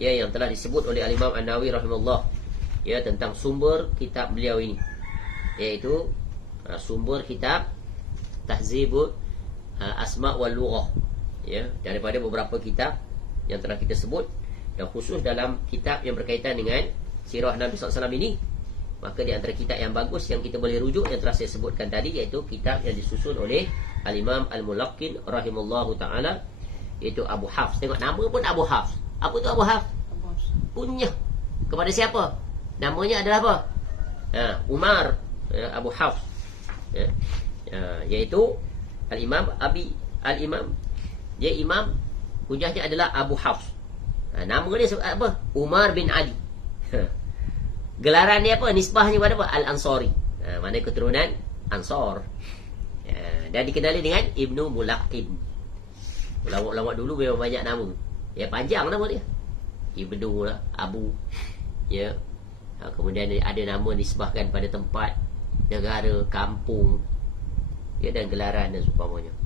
ya yang telah disebut oleh Al-Imam An-Nawawi rahimahullah ya tentang sumber kitab beliau ini, iaitu sumber kitab Tahzibul Asma' wal Lughah ya, daripada beberapa kitab yang telah kita sebut, dan khusus dalam kitab yang berkaitan dengan sirah Nabi SAW ini, maka di antara kitab yang bagus yang kita boleh rujuk yang telah saya sebutkan tadi, iaitu kitab yang disusun oleh Al-Imam Al-Mulaqqin rahimahullahu ta'ala, iaitu Abu Hafs. Tengok nama pun Abu Hafs. Apa tu Abu Hafs? Punya kepada siapa? Namanya adalah apa? Umar Abu Hafs ya. Iaitu Al-Imam dia imam, kunyahnya adalah Abu Hafs. Nama dia sebut apa? Umar bin Ali. Gelaran dia apa? Nisbahnya pada apa? Al-Ansari. Mana keturunan Ansar. Dan dikenali dengan Ibnu Mulaqqin. Ulama-ulama dulu memang banyak nama. Ya, panjang nama dia. Ibnu lah, Abu. Ya. Kemudian ada nama disebahkan pada tempat, negara, kampung. Ya, dan gelaran dan seumpamanya.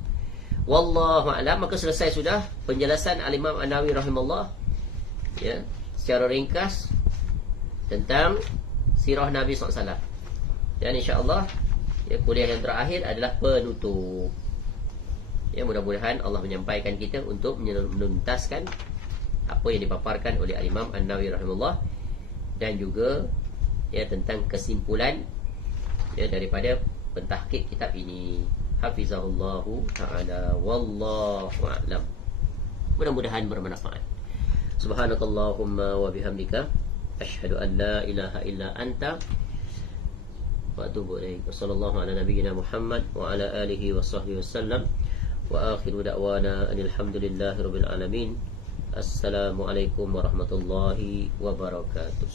Wallahu a'lam. Maka selesai sudah penjelasan Al-Imam An-Nawawi rahimahullah ya, secara ringkas tentang sirah Nabi SAW. Dan insya-Allah ya, kuliah yang terakhir adalah penutup. Ya, mudah-mudahan Allah menyampaikan kita untuk menuntaskan apa yang dipaparkan oleh Al-Imam An-Nawawi rahimahullah, dan juga ya tentang kesimpulan ya daripada pentahqiq kitab ini. Hafizahullahu ta'ala. Wallahu a'lam. Mudah-mudahan bermanfaat. Subhanakallahumma wa bihamdika asyhadu an la ilaha illa anta wa atubu ilaik. Wassallallahu ala nabiyyina Muhammad wa ala alihi wa sahbihi wasallam. Wa akhiru da'wana anil hamdulillahi rabbil alamin. Assalamualaikum warahmatullahi wabarakatuh.